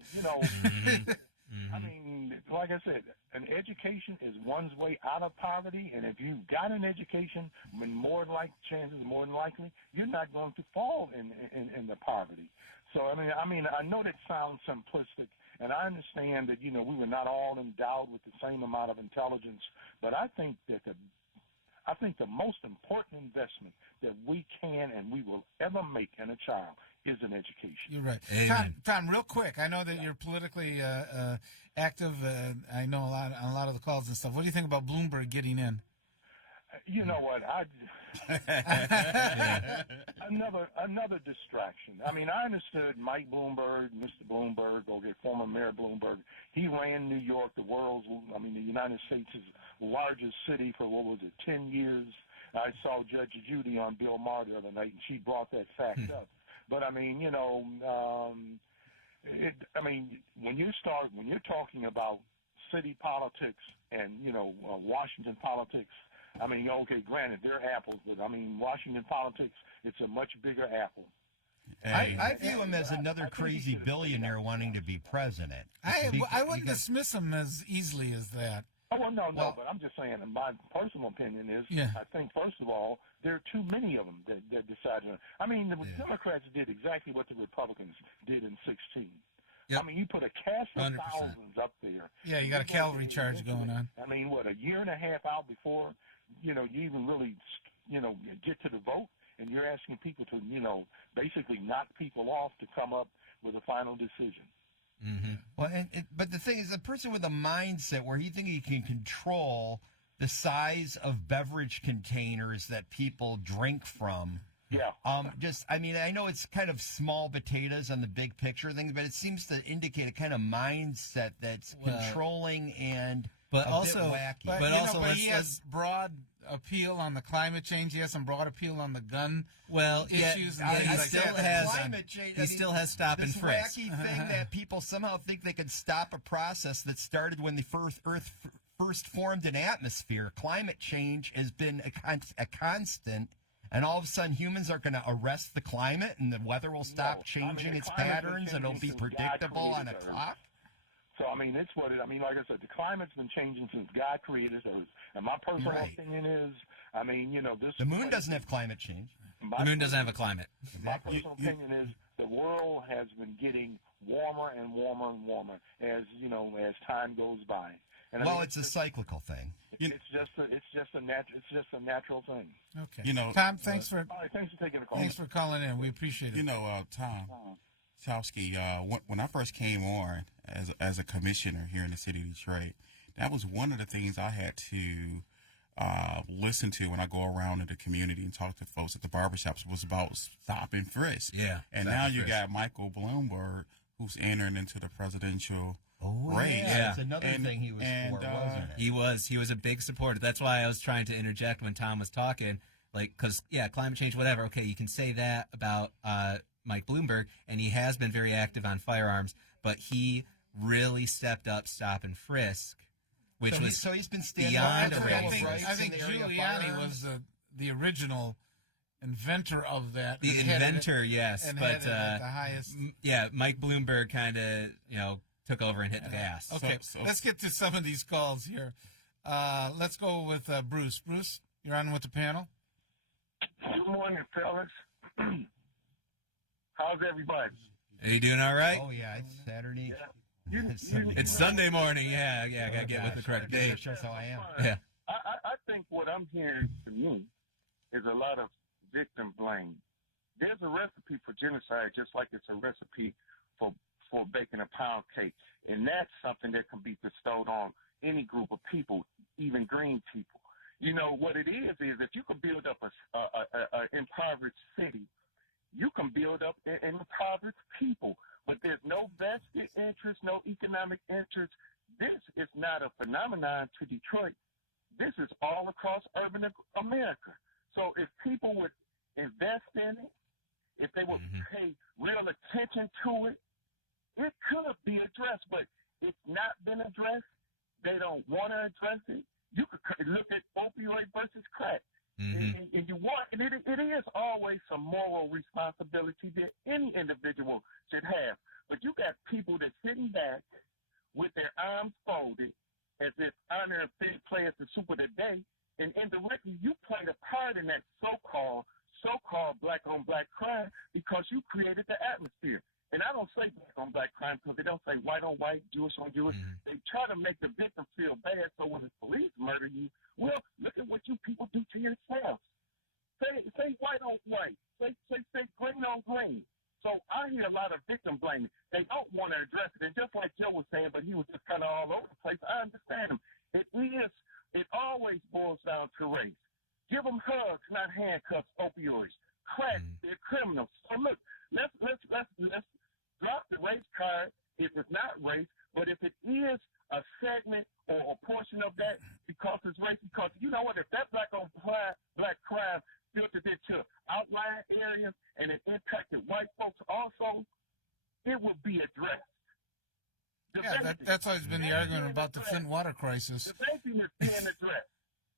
I mean, like I said, an education is one's way out of poverty, and if you've got an education, chances are more than likely you're not going to fall in the poverty. So, I mean, I know that sounds simplistic, and I understand that, we were not all endowed with the same amount of intelligence, but I think that the most important investment that we can and we will ever make in a child is an education. You're right. Tom, real quick, I know that you're politically active. I know a lot of the calls and stuff. What do you think about Bloomberg getting in? You know what? Another distraction. I mean, I understood Mike Bloomberg, Mr. Bloomberg, former Mayor Bloomberg. He ran New York, the United States' largest city for, 10 years. I saw Judge Judy on Bill Maher the other night, and she brought that fact up. But, when you're talking about city politics and, Washington politics, granted, they're apples, but, Washington politics, it's a much bigger apple. I view him as another crazy billionaire wanting to be president. I wouldn't dismiss him as easily as that. Oh, well, no, but I'm just saying, my personal opinion is, I think, first of all, there are too many of them that decided. The Democrats did exactly what the Republicans did in 2016. Yep. You put a cast of 100%. Thousands up there. Yeah, you got a cavalry charge going on. A year and a half out before, you even really, get to the vote, and you're asking people to, basically knock people off to come up with a final decision. Well, but the thing is, a person with a mindset where he thinks he can control the size of beverage containers that people drink from. Yeah. I mean, I know it's kind of small potatoes on the big picture things, but it seems to indicate a kind of mindset that's controlling and but a also bit wacky. But also, he has broad appeal on the climate change. He has some broad appeal on the gun issues. And he things still like that. has climate change. He still has stop and frisk. This wacky thing that people somehow think they can stop a process that started when the Earth first formed an atmosphere. Climate change has been a constant. And all of a sudden, humans are going to arrest the climate, and the weather will stop changing its patterns, and it'll be predictable on a clock. So, I mean, it's what it, I mean, like I said, the climate's been changing since God created Earth. And my personal opinion is, I mean, you know, the moon doesn't have climate change. The moon doesn't have a climate. My personal opinion is the world has been getting warmer and warmer and warmer as, you know, as time goes by. And well, it's a cyclical thing. It's just a natural thing. Okay. You know, Tom, thanks for taking the call. Thanks for calling in. We appreciate it. You know, Tom Choske, when I first came on as a commissioner here in the city of Detroit, that was one of the things I had to listen to when I go around in the community and talk to folks at the barbershops was about stop and frisk. Yeah. And now you got Michael Bloomberg, who's entering into the presidential race. Yeah, that's another thing he was for, wasn't it? He was a big supporter. That's why I was trying to interject when Tom was talking, like, because climate change, whatever. Okay, you can say that about Mike Bloomberg, and he has been very active on firearms, but he really stepped up stop and frisk, which so he's been standing beyond up a for race. rights I think in the area of Giuliani firearms. was the original inventor of that. The inventor, yes, and but had it at the highest. Mike Bloomberg kind of took over and hit the gas. Okay, let's get to some of these calls here. Let's go with Bruce. Bruce, you're on with the panel. Good morning, fellas. How's everybody? Are you doing all right? Oh yeah, it's Saturday. It's Sunday morning. Yeah, I gotta get with the correct date. That shows how I am. Yeah. I think what I'm hearing to me is a lot of victim blame. There's a recipe for genocide, just like it's a recipe for baking a pound cake, and that's something that can be bestowed on any group of people, even green people. You know what it is if you can build up a impoverished city, you can build up an impoverished people, but there's no vested interest, no economic interest. This is not a phenomenon to Detroit. This is all across urban America. So if people would invest in it, if they would pay real attention to it, it could be addressed, but it's not been addressed. They don't want to address it. You could look at opioid versus crack. And it is always some moral responsibility that any individual should have. But you got people that sitting back with their arms folded as if honor and fair play is the soup of the day, and indirectly you played a part in that so-called black-on-black crime because you created the atmosphere. And I don't say black-on-black crime because they don't say white-on-white, Jewish-on-Jewish. They try to make the victim feel bad, so when the police murder you, well, look at what you people do to yourselves. Say white-on-white. Say green-on-green. So I hear a lot of victim blaming. They don't want to address it. And just like Joe was saying, but he was just kind of all over the place, I understand him. It always boils down to race. Give them hugs, not handcuffs, opioids. Crack, they're criminals. So look, let's drop the race card if it's not race, but if it is a segment or a portion of that because it's race, because you know what, if that black crime filtered into outlying areas and it impacted white folks also, it would be addressed. That's always been the argument about the Flint water crisis. The vaping is being addressed.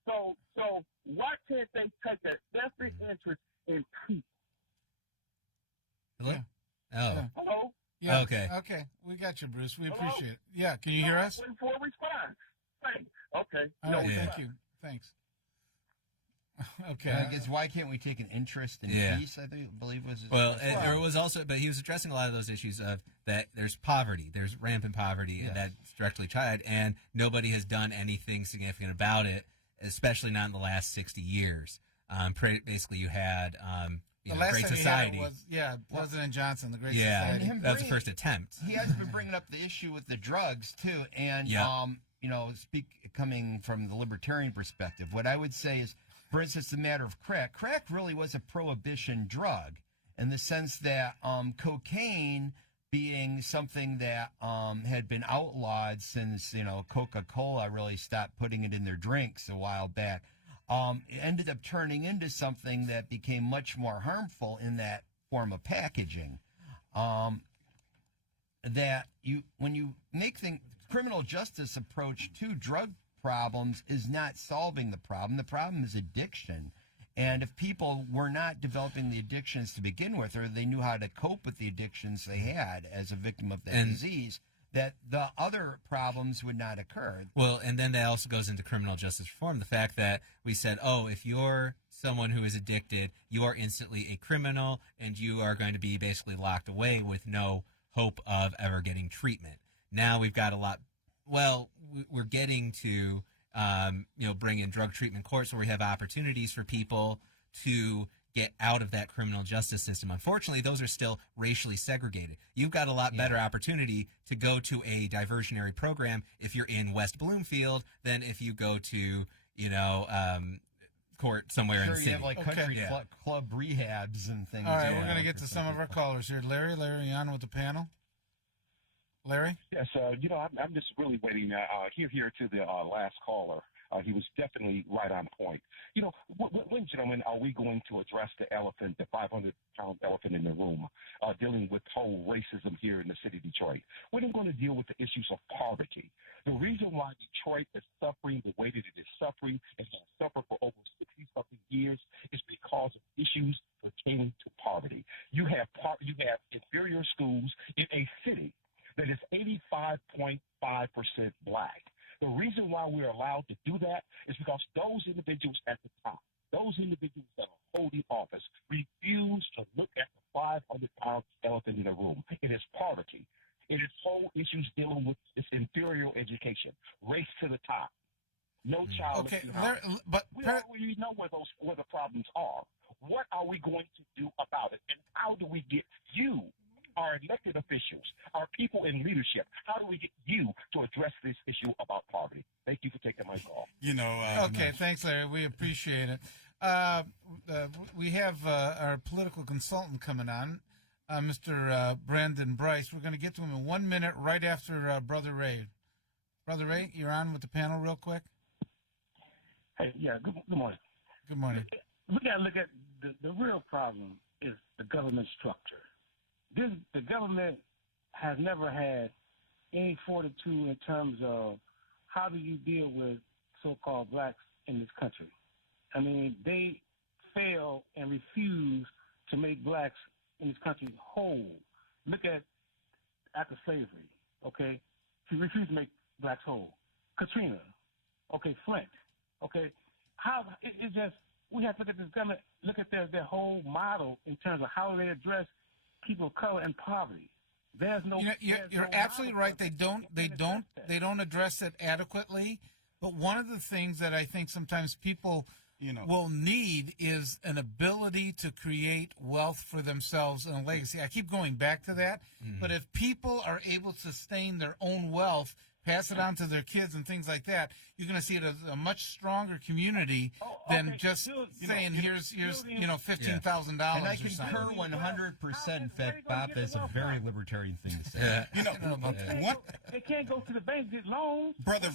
So why can't they take a vested interest in people? Hello? Yeah. Oh. Hello? Yeah. Okay. Okay. We got you, Bruce. We appreciate it. Yeah. Can you hear us? Waiting for a response. Okay. All right. Thank you. Thanks. Okay. I guess why can't we take an interest in peace? I believe was there was also, but he was addressing a lot of those issues of that. There's poverty, there's rampant poverty, and that's directly tied, and nobody has done anything significant about it, especially not in the last 60 years. Basically, you had the last Great time Society. He had it was President Johnson, the Great Society. That was the first attempt. He has been bringing up the issue with the drugs too, and coming from the libertarian perspective, what I would say is, for instance, the matter of crack. Crack really was a prohibition drug in the sense that cocaine being something that had been outlawed since, Coca-Cola really stopped putting it in their drinks a while back, it ended up turning into something that became much more harmful in that form of packaging. When you make the criminal justice approach to drug problems is not solving the problem. The problem is addiction. And if people were not developing the addictions to begin with, or they knew how to cope with the addictions they had as a victim of that disease, that the other problems would not occur. Well, and then that also goes into criminal justice reform. The fact that we said, if you're someone who is addicted, you are instantly a criminal, and you are going to be basically locked away with no hope of ever getting treatment. Now we've got we're getting to bring in drug treatment courts where we have opportunities for people to get out of that criminal justice system. Unfortunately, those are still racially segregated. You've got a lot better opportunity to go to a diversionary program if you're in West Bloomfield than if you go to, court somewhere in the city. You have like country club rehabs and things. All right, we're going to get to some of our callers here. Larry, you on with the panel? Larry? Yes, I'm just really waiting here to the last caller. He was definitely right on point. When, gentlemen, are we going to address the 500-pound elephant in the room, dealing with whole racism here in the city of Detroit? When are we going to deal with the issues of poverty? The reason why Detroit is suffering the way that it is suffering and has suffered for over 60-something years is because of issues pertaining to poverty. You have inferior schools in a city that is 85.5% black. The reason why we're allowed to do that is because those individuals at the top, those individuals that are holding office, refuse to look at the 500-pound elephant in the room. It is poverty. It is whole issues dealing with its inferior education, race to the top, no child. Okay, we already know where the problems are. What are we going to do about it, and how do we get you, our elected officials, our people in leadership, how do we get you to address this issue about poverty? Thank you for taking my call. Okay, thanks, Larry. We appreciate it. We have our political consultant coming on, Mr. Brandon Bryce. We're going to get to him in 1 minute right after Brother Ray. Brother Ray, you're on with the panel real quick. Hey, good morning. Good morning. We got to look at the real problem is the government structure. The government has never had any fortitude in terms of how do you deal with so-called blacks in this country. I mean, they fail and refuse to make blacks in this country whole. Look at after slavery, okay? He refused to make blacks whole. Katrina, okay, Flint, okay? It's just, we have to look at this government, look at their whole model in terms of how they address people of color and poverty. There's no. You're absolutely right. They don't address it adequately. But one of the things that I think sometimes people will need is an ability to create wealth for themselves and a legacy. I keep going back to that. Mm-hmm. But if people are able to sustain their own wealth, pass it on to their kids and things like that, you're going to see it as a much stronger community than just saying, here's $15,000. And I concur 100%. In fact, Bob, that's a very libertarian thing to say. They can't go to the bank and get loans. Brother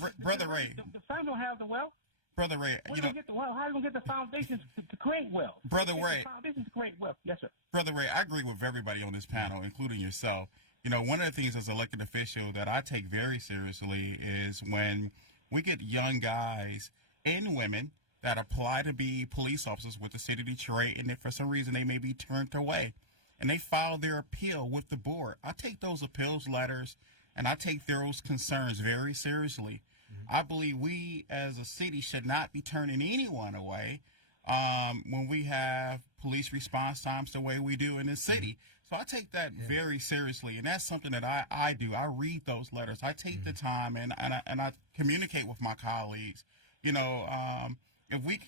Ray. The firm don't have the wealth. Brother Ray, how are you going to get the foundations to create wealth? Brother Ray. Foundations to create wealth. Yes, sir. Brother Ray, I agree with everybody on this panel, including yourself. One of the things as an elected official that I take very seriously is when we get young guys and women that apply to be police officers with the city of Detroit, and if for some reason they may be turned away, and they file their appeal with the board. I take those appeals letters and I take those concerns very seriously. Mm-hmm. I believe we as a city should not be turning anyone away when we have police response times the way we do in this city. So I take that very seriously, and that's something that I do. I read those letters. I take the time, and I communicate with my colleagues. If we,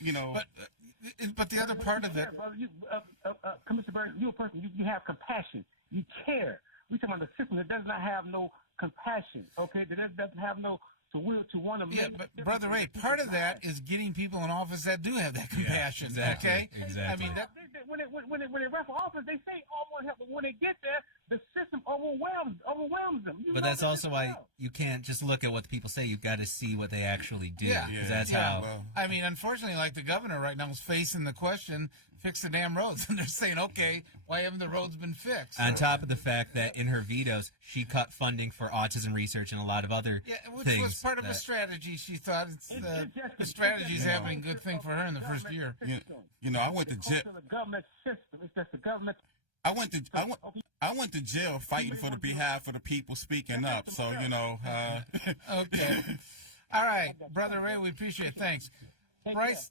But the other part of it, Commissioner Burton, you're a person. You have compassion. You care. We talking about the system that does not have no compassion. Okay, that doesn't have no to will to want to. Yeah, but Brother Ray, part of that is getting people in office that do have that compassion. exactly, Okay, exactly. I mean, that, when they run for office, they say all want help, but when they get there, the system overwhelms them. But that's also why you can't just look at what the people say. You've got to see what they actually do. Yeah. 'Cause that's how. I mean, unfortunately, like the governor right now is facing the question, fix the damn roads. And they're saying, okay, why haven't the roads been fixed? On top of the fact that in her vetoes, she cut funding for autism research and a lot of other Which things. was part of a strategy. She thought the strategy is happening good thing for her in the first year. You know, I went to jail. The government system. It's just the government. I went to jail fighting for the behalf of the people speaking up. So you know. Okay. All right, Brother Ray, we appreciate it. Thanks. Bryce.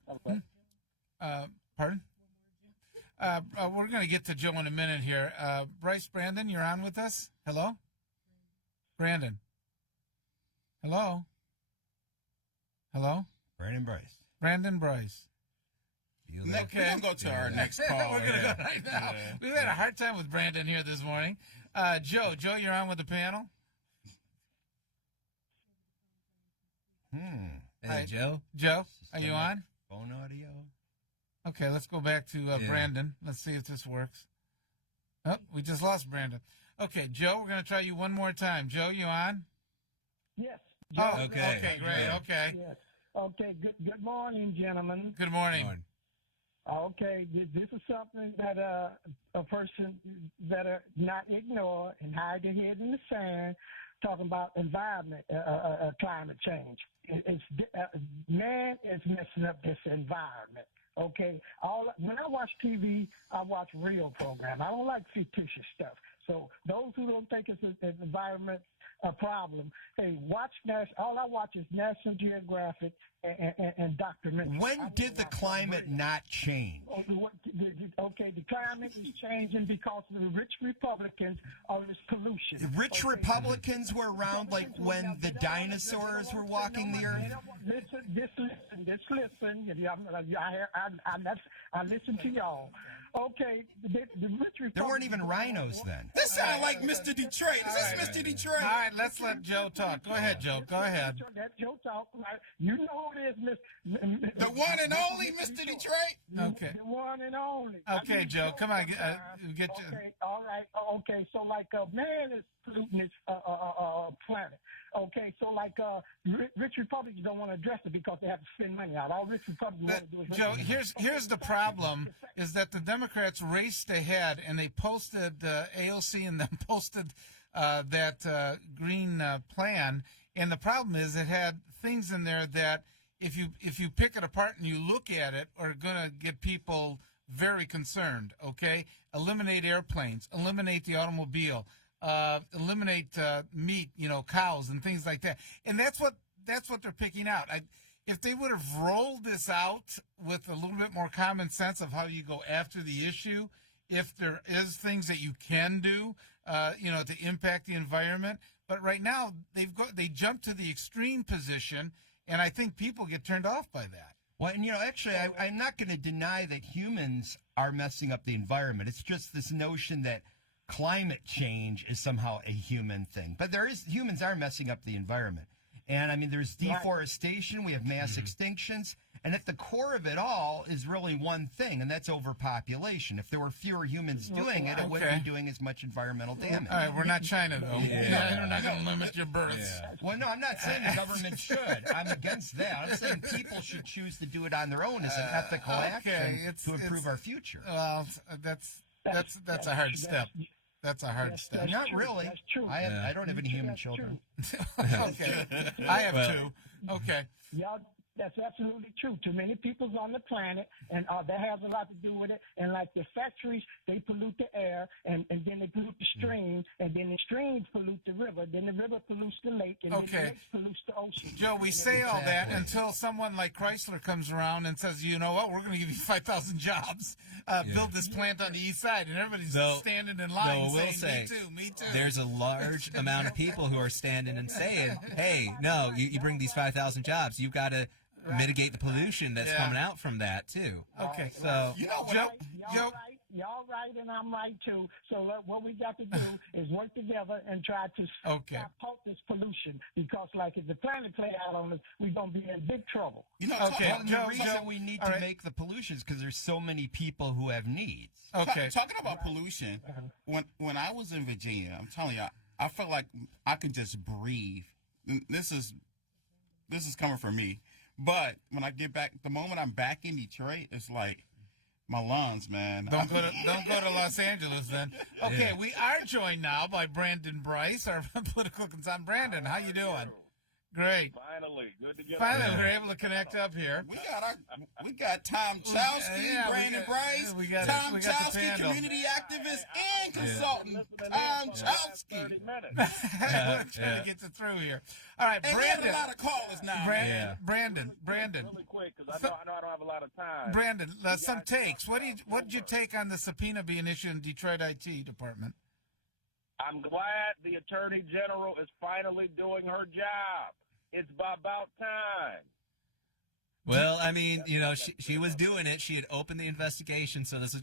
Pardon? We're going to get to Joe in a minute here. Bryce Brandon, you're on with us? Hello? Brandon. Hello? Hello? Brandon Bryce. Brandon Bryce. We're going to go to our next call. We're going to go right now. We've had a hard time with Brandon here this morning. Joe, you're on with the panel? Hey, Joe? Joe, are you on? Phone audio. Okay, let's go back to Brandon. Let's see if this works. Oh, we just lost Brandon. Okay, Joe, we're going to try you one more time. Joe, you on? Yes. Oh, okay, great. Yeah. Okay. Yes. Okay. Good morning, gentlemen. Good morning. Okay, this is something that a person better not ignore and hide their head in the sand. Talking about environment, climate change. Man is messing up this environment. Okay, when I watch TV, I watch real programs. I don't like fictitious stuff. So those who don't think it's an environment a problem, hey, watch all I watch is National Geographic and documentaries. When did the climate not change? Okay, the climate is changing because the rich Republicans are this pollution. Rich Republicans were around like when the dinosaurs were walking the earth? Listen. I listen to y'all. Okay, the rich Republicans... There weren't even rhinos then. This sounds like Mr. Detroit. Is this Mr. Detroit? All right, let's let Joe talk. Go ahead, Joe. Go ahead. Let Joe talk. You know who it is, The one and only Mr. Detroit? Okay. The one and only. Okay, Joe, come on. Get you. Okay, all right. Okay, so like man is polluting this planet. Okay, so like rich Republicans don't want to address it because they have to spend money out. All rich Republicans want to do is... Joe, here's the problem, is that the Democrats raced ahead, and they posted, AOC and them posted that green plan, and the problem is it had things in there that if you pick it apart and you look at it are going to get people very concerned, okay? Eliminate airplanes, eliminate the automobile, eliminate meat, cows and things like that. And that's what they're picking out. If they would have rolled this out with a little bit more common sense of how you go after the issue, if there is things that you can do, to impact the environment. But right now they jump to the extreme position, and I think people get turned off by that. Well, and actually, I'm not going to deny that humans are messing up the environment. It's just this notion that climate change is somehow a human thing. But humans are messing up the environment. And I mean, there's deforestation, we have mass extinctions, and at the core of it all is really one thing, and that's overpopulation. If there were fewer humans doing it, it wouldn't be doing as much environmental damage. All right, we're not China, though. We're not going to limit your births. Yeah. Well, no, I'm not saying the government should. I'm against that. I'm saying people should choose to do it on their own as an ethical action to improve our future. Well, that's a hard step. That's a hard step. Not really. That's true. I don't have any human children. Okay. I have two. Okay. Y'all, that's absolutely true. Too many people's on the planet, and that has a lot to do with it. And like the factories, they pollute the air, and then they pollute the streams, and then the streams pollute the river, then the river pollutes the lake, and then the lake pollutes the ocean. Joe, we say all that until someone like Chrysler comes around and says, you know what, we're going to give you 5,000 jobs. Build this plant on the east side, and everybody's standing in line saying, me too. There's a large amount of people who are standing and saying, hey, no, you bring these 5,000 jobs, you've got to mitigate the pollution that's coming out from that too. Okay, so y'all right and I'm right too. So what we got to do is work together and try to halt this pollution. Because like if the planet play out on us, we're gonna be in big trouble. The reason we need to make the pollution is because there's so many people who have needs. Talking about pollution, when I was in Virginia, I'm telling you, I felt like I could just breathe. This is coming from me. But when I get back, the moment I'm back in Detroit, it's like my lungs, man. Don't go to Los Angeles then. Okay, we are joined now by Brandon Bryce, our political consultant. Brandon, how you doing? Great. Finally, good to get we're able to connect up here. We got Tom Choske, Brandon Bryce, Tom Choske, community activist and consultant. Tom Choske. We're trying to get you through here. All right, and Brandon. We have a lot of callers now. Brandon. Really quick, because I know I don't have a lot of time. Brandon, some takes. What did you take on the subpoena being issued in Detroit IT department? I'm glad the Attorney General is finally doing her job. It's about time. Well, I mean, she was doing it. She had opened the investigation, so this is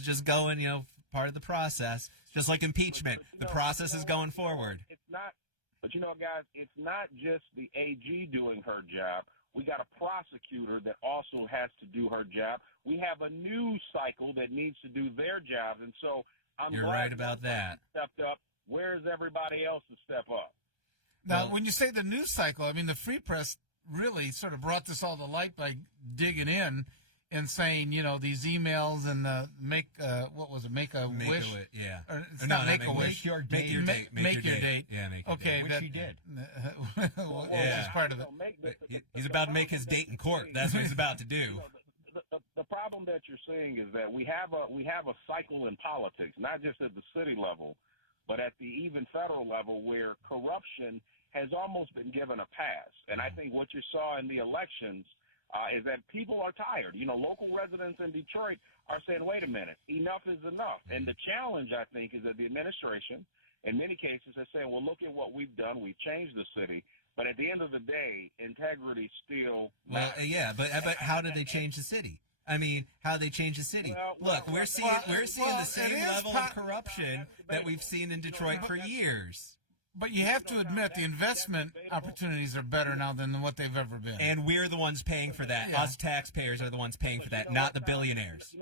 just going, part of the process. Just like impeachment, the process is going forward. It's not, but guys, it's not just the AG doing her job. We got a prosecutor that also has to do her job. We have a news cycle that needs to do their job, and so You're right about that. Stepped up. Where's everybody else to step up? Now, when you say the news cycle, I mean, the Free Press really sort of brought this all to light by digging in and saying, these emails and make a wish? Yeah. Or it's not make a wish. Make your date. Make your date. Yeah, make your date. Which he did. That's part of it. He's about to make his date in court. That's what he's about to do. The problem that you're seeing is that we have a cycle in politics, not just at the city level, but at the even federal level, where corruption has almost been given a pass. And I think what you saw in the elections is that people are tired. Local residents in Detroit are saying, wait a minute, enough is enough. And the challenge, I think, is that the administration, in many cases, is saying, well, look at what we've done. We've changed the city. But at the end of the day, integrity still matters. Well, yeah, but how did they change the city? I mean, how they change the city? Look, we're seeing the same level of corruption that we've seen in Detroit for years. But you have to admit the investment opportunities are better now than what they've ever been. And we're the ones paying for that. Yeah. Us taxpayers are the ones paying for that, not the billionaires.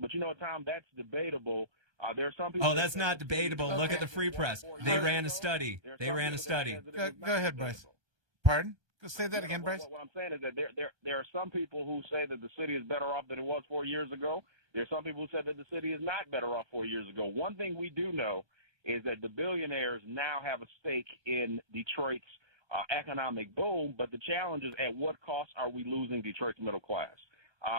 But Tom, that's debatable. There are some people. Oh, that's not debatable. Look at the Free Press. They ran a study. Go ahead, Bryce. Pardon? Say that again, Bryce. What I'm saying is that there are some people who say that the city is better off than it was 4 years ago. There are some people who said that the city is not better off 4 years ago. One thing we do know is that the billionaires now have a stake in Detroit's economic boom, but the challenge is at what cost are we losing Detroit's middle class?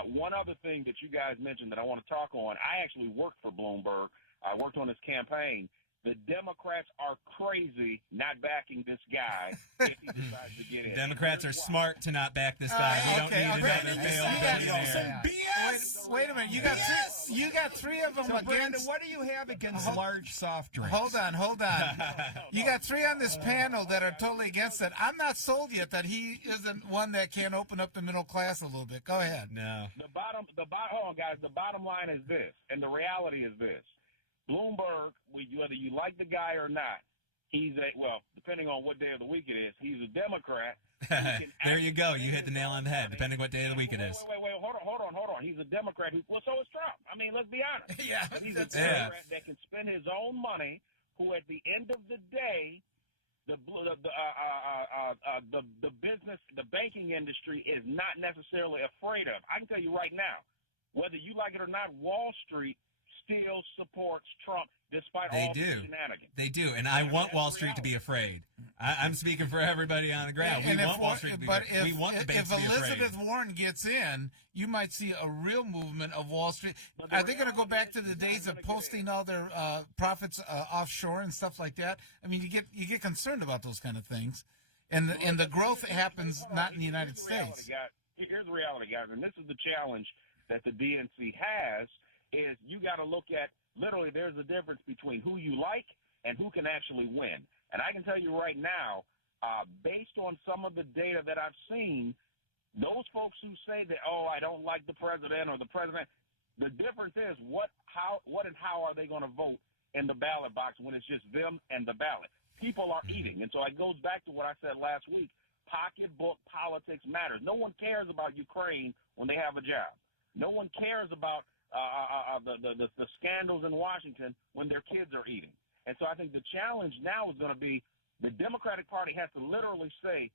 One other thing that you guys mentioned that I want to talk on, I actually worked for Bloomberg. I worked on his campaign. The Democrats are crazy not backing this guy if he decides to get in. Democrats are smart to not back this guy. We don't need another failed billionaire. Wait a minute. You got three of them so against. Brandon, what do you have against large soft drinks? Hold on. You got three on this panel that are totally against it. I'm not sold yet that he isn't one that can open up the middle class a little bit. Go ahead. No. Hold on, guys. The bottom line is this, and the reality is this. Bloomberg, whether you like the guy or not, depending on what day of the week it is, he's a Democrat. There you go. You hit the nail on the head, depending what day of the week it is. Wait, hold on. He's a Democrat so is Trump. I mean, let's be honest. Yeah, he's a Democrat that can spend his own money, who at the end of the day, the business, the banking industry is not necessarily afraid of. I can tell you right now, whether you like it or not, Wall Street still supports Trump despite all the shenanigans. They do, and I want Wall Street to be afraid. I'm speaking for everybody on the ground. We want Wall Street to be afraid. We want the banks to be afraid. If Elizabeth Warren gets in, you might see a real movement of Wall Street. Are they going to go back to the days of posting all their profits offshore and stuff like that? I mean, you get concerned about those kind of things, and the growth happens not in the United States. Here's the reality, guys, and this is the challenge that the DNC has. Is you got to look at, literally, there's a difference between who you like and who can actually win. And I can tell you right now, based on some of the data that I've seen, those folks who say that, I don't like the president or the president, The difference is what and how are they going to vote in the ballot box when it's just them and the ballot? People are eating. And so it goes back to what I said last week. Pocketbook politics matters. No one cares about Ukraine when they have a job. No one cares about the scandals in Washington when their kids are eating. And so I think the challenge now is going to be the Democratic Party has to literally say,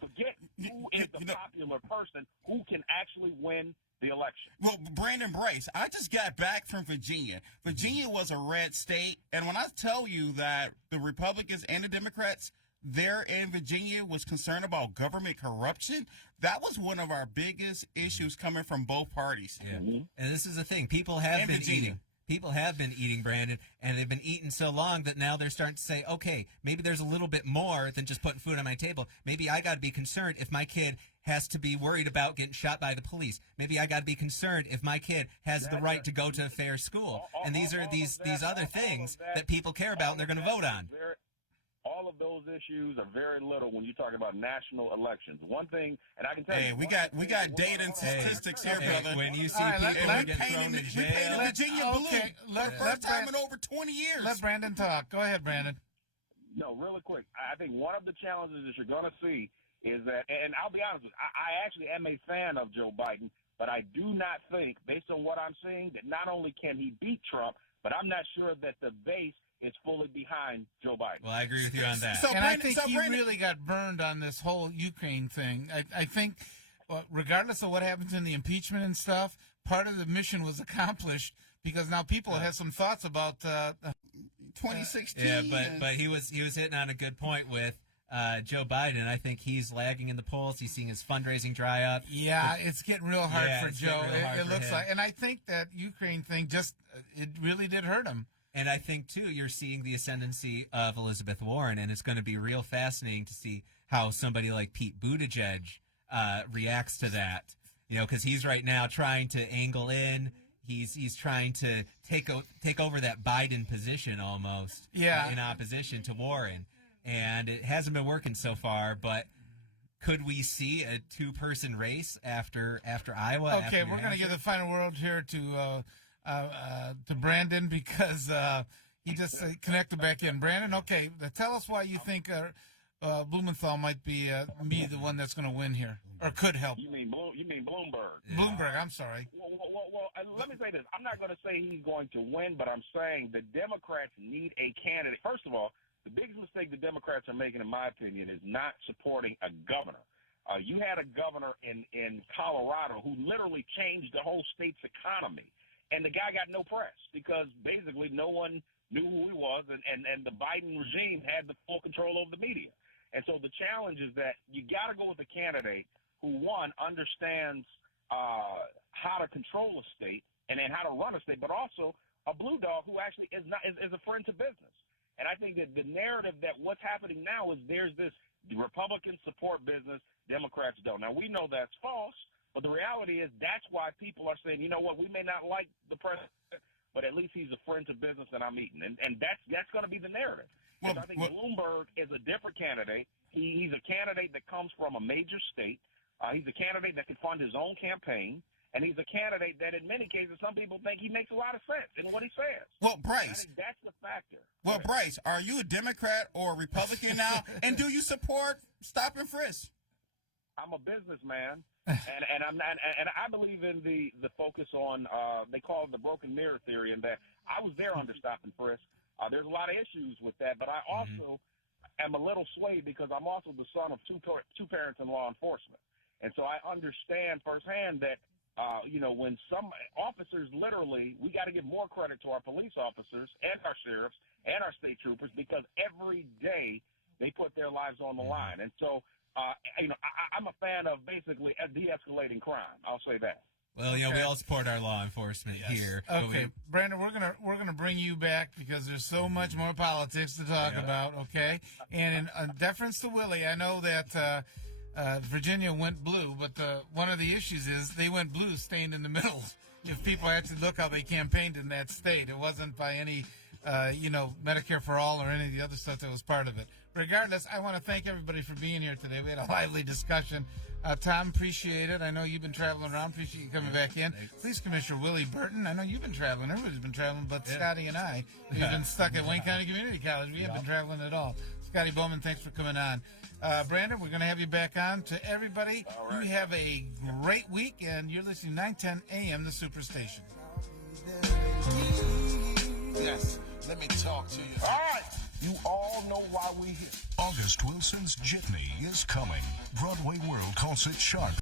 forget who is the popular person, who can actually win the election. Well, Brandon Bryce, I just got back from Virginia. Virginia was a red state, and when I tell you that the Republicans and the Democrats there in Virginia was concerned about government corruption, that was one of our biggest issues coming from both parties. Yeah. And this is the thing. People have been eating. People have been eating, Brandon, and they've been eating so long that now they're starting to say, okay, maybe there's a little bit more than just putting food on my table. Maybe I got to be concerned if my kid has to be worried about getting shot by the police. Maybe I got to be concerned if my kid has the right to go to a fair school. And these are these other things that people care about and they're going to vote on. All of those issues are very little when you talk about national elections. One thing, and I can tell you, we got data and statistics here, brother. When you see people get thrown in jail, we painted Virginia blue for the first time in over 20 years. Let Brandon talk. Go ahead, Brandon. No, really quick. I think one of the challenges that you're going to see is that, and I'll be honest with you, I actually am a fan of Joe Biden, but I do not think, based on what I'm seeing, that not only can he beat Trump, but I'm not sure that the base is fully behind Joe Biden. Well, I agree with you on that. And I think he really got burned on this whole Ukraine thing. I think, regardless of what happens in the impeachment and stuff, part of the mission was accomplished because now people have some thoughts about 2016. Yeah, but he was hitting on a good point with Joe Biden. I think he's lagging in the polls. He's seeing his fundraising dry up. Yeah, it's getting real hard for Joe. It looks him. like, and I think that Ukraine thing it really did hurt him. And I think, too, you're seeing the ascendancy of Elizabeth Warren, and it's going to be real fascinating to see how somebody like Pete Buttigieg reacts to that. You know, because he's right now trying to angle in. He's trying to take over that Biden position almost in opposition to Warren. And it hasn't been working so far, but could we see a two-person race after Iowa? Okay, we're going to give the final word here to Brandon because he just connected back in. Brandon, okay, tell us why you think Blumenthal might be the one that's going to win here or could help. You mean Bloomberg? Bloomberg, I'm sorry. Well, let me say this. I'm not going to say he's going to win, but I'm saying the Democrats need a candidate. First of all, the biggest mistake the Democrats are making, in my opinion, is not supporting a governor. You had a governor in Colorado who literally changed the whole state's economy. And the guy got no press because basically no one knew who he was, and the Biden regime had the full control over the media. And so the challenge is that you got to go with a candidate who, one, understands how to control a state and then how to run a state, but also a blue dog who actually is a friend to business. And I think that the narrative that what's happening now is there's this Republicans support business, Democrats don't. Now, we know that's false. But the reality is that's why people are saying, you know what, we may not like the president, but at least he's a friend to business and I'm eating. And that's going to be the narrative. Well, I think Bloomberg is a different candidate. He's a candidate that comes from a major state. He's a candidate that can fund his own campaign. And he's a candidate that in many cases some people think he makes a lot of sense in what he says. Well, Bryce. I think that's the factor. Well, Bryce, are you a Democrat or a Republican now? And do you support stop and frisk? I'm a businessman, and I'm not, and I believe in the focus on they call it the broken mirror theory, and that I was there under stop and frisk. There's a lot of issues with that, but I also am a little swayed because I'm also the son of two parents in law enforcement, and so I understand firsthand that when some officers literally, we got to give more credit to our police officers and our sheriffs and our state troopers because every day they put their lives on the line, and so. I'm a fan of basically de-escalating crime. I'll say that. Well, we all support our law enforcement here. Okay, Brandon, we're gonna bring you back because there's so much more politics to talk about. Okay, and in deference to Willie, I know that Virginia went blue, but one of the issues is they went blue, staying in the middle. If people actually look how they campaigned in that state, it wasn't by any Medicare for All or any of the other stuff that was part of it. Regardless, I want to thank everybody for being here today. We had a lively discussion. Tom, appreciate it. I know you've been traveling around. Appreciate you coming back in. Police Commissioner Willie Burton. I know you've been traveling. Everybody's been traveling, but Scotty and I. We've been stuck at Wayne County Community College. We haven't been traveling at all. Scotty Boman, thanks for coming on. Brandon, we're going to have you back on. To everybody, you have a great week, and you're listening to 910 AM, the Superstation. Yes, let me talk to you. All right, you all know why we're here. August Wilson's Jitney is coming. Broadway World calls it sharp.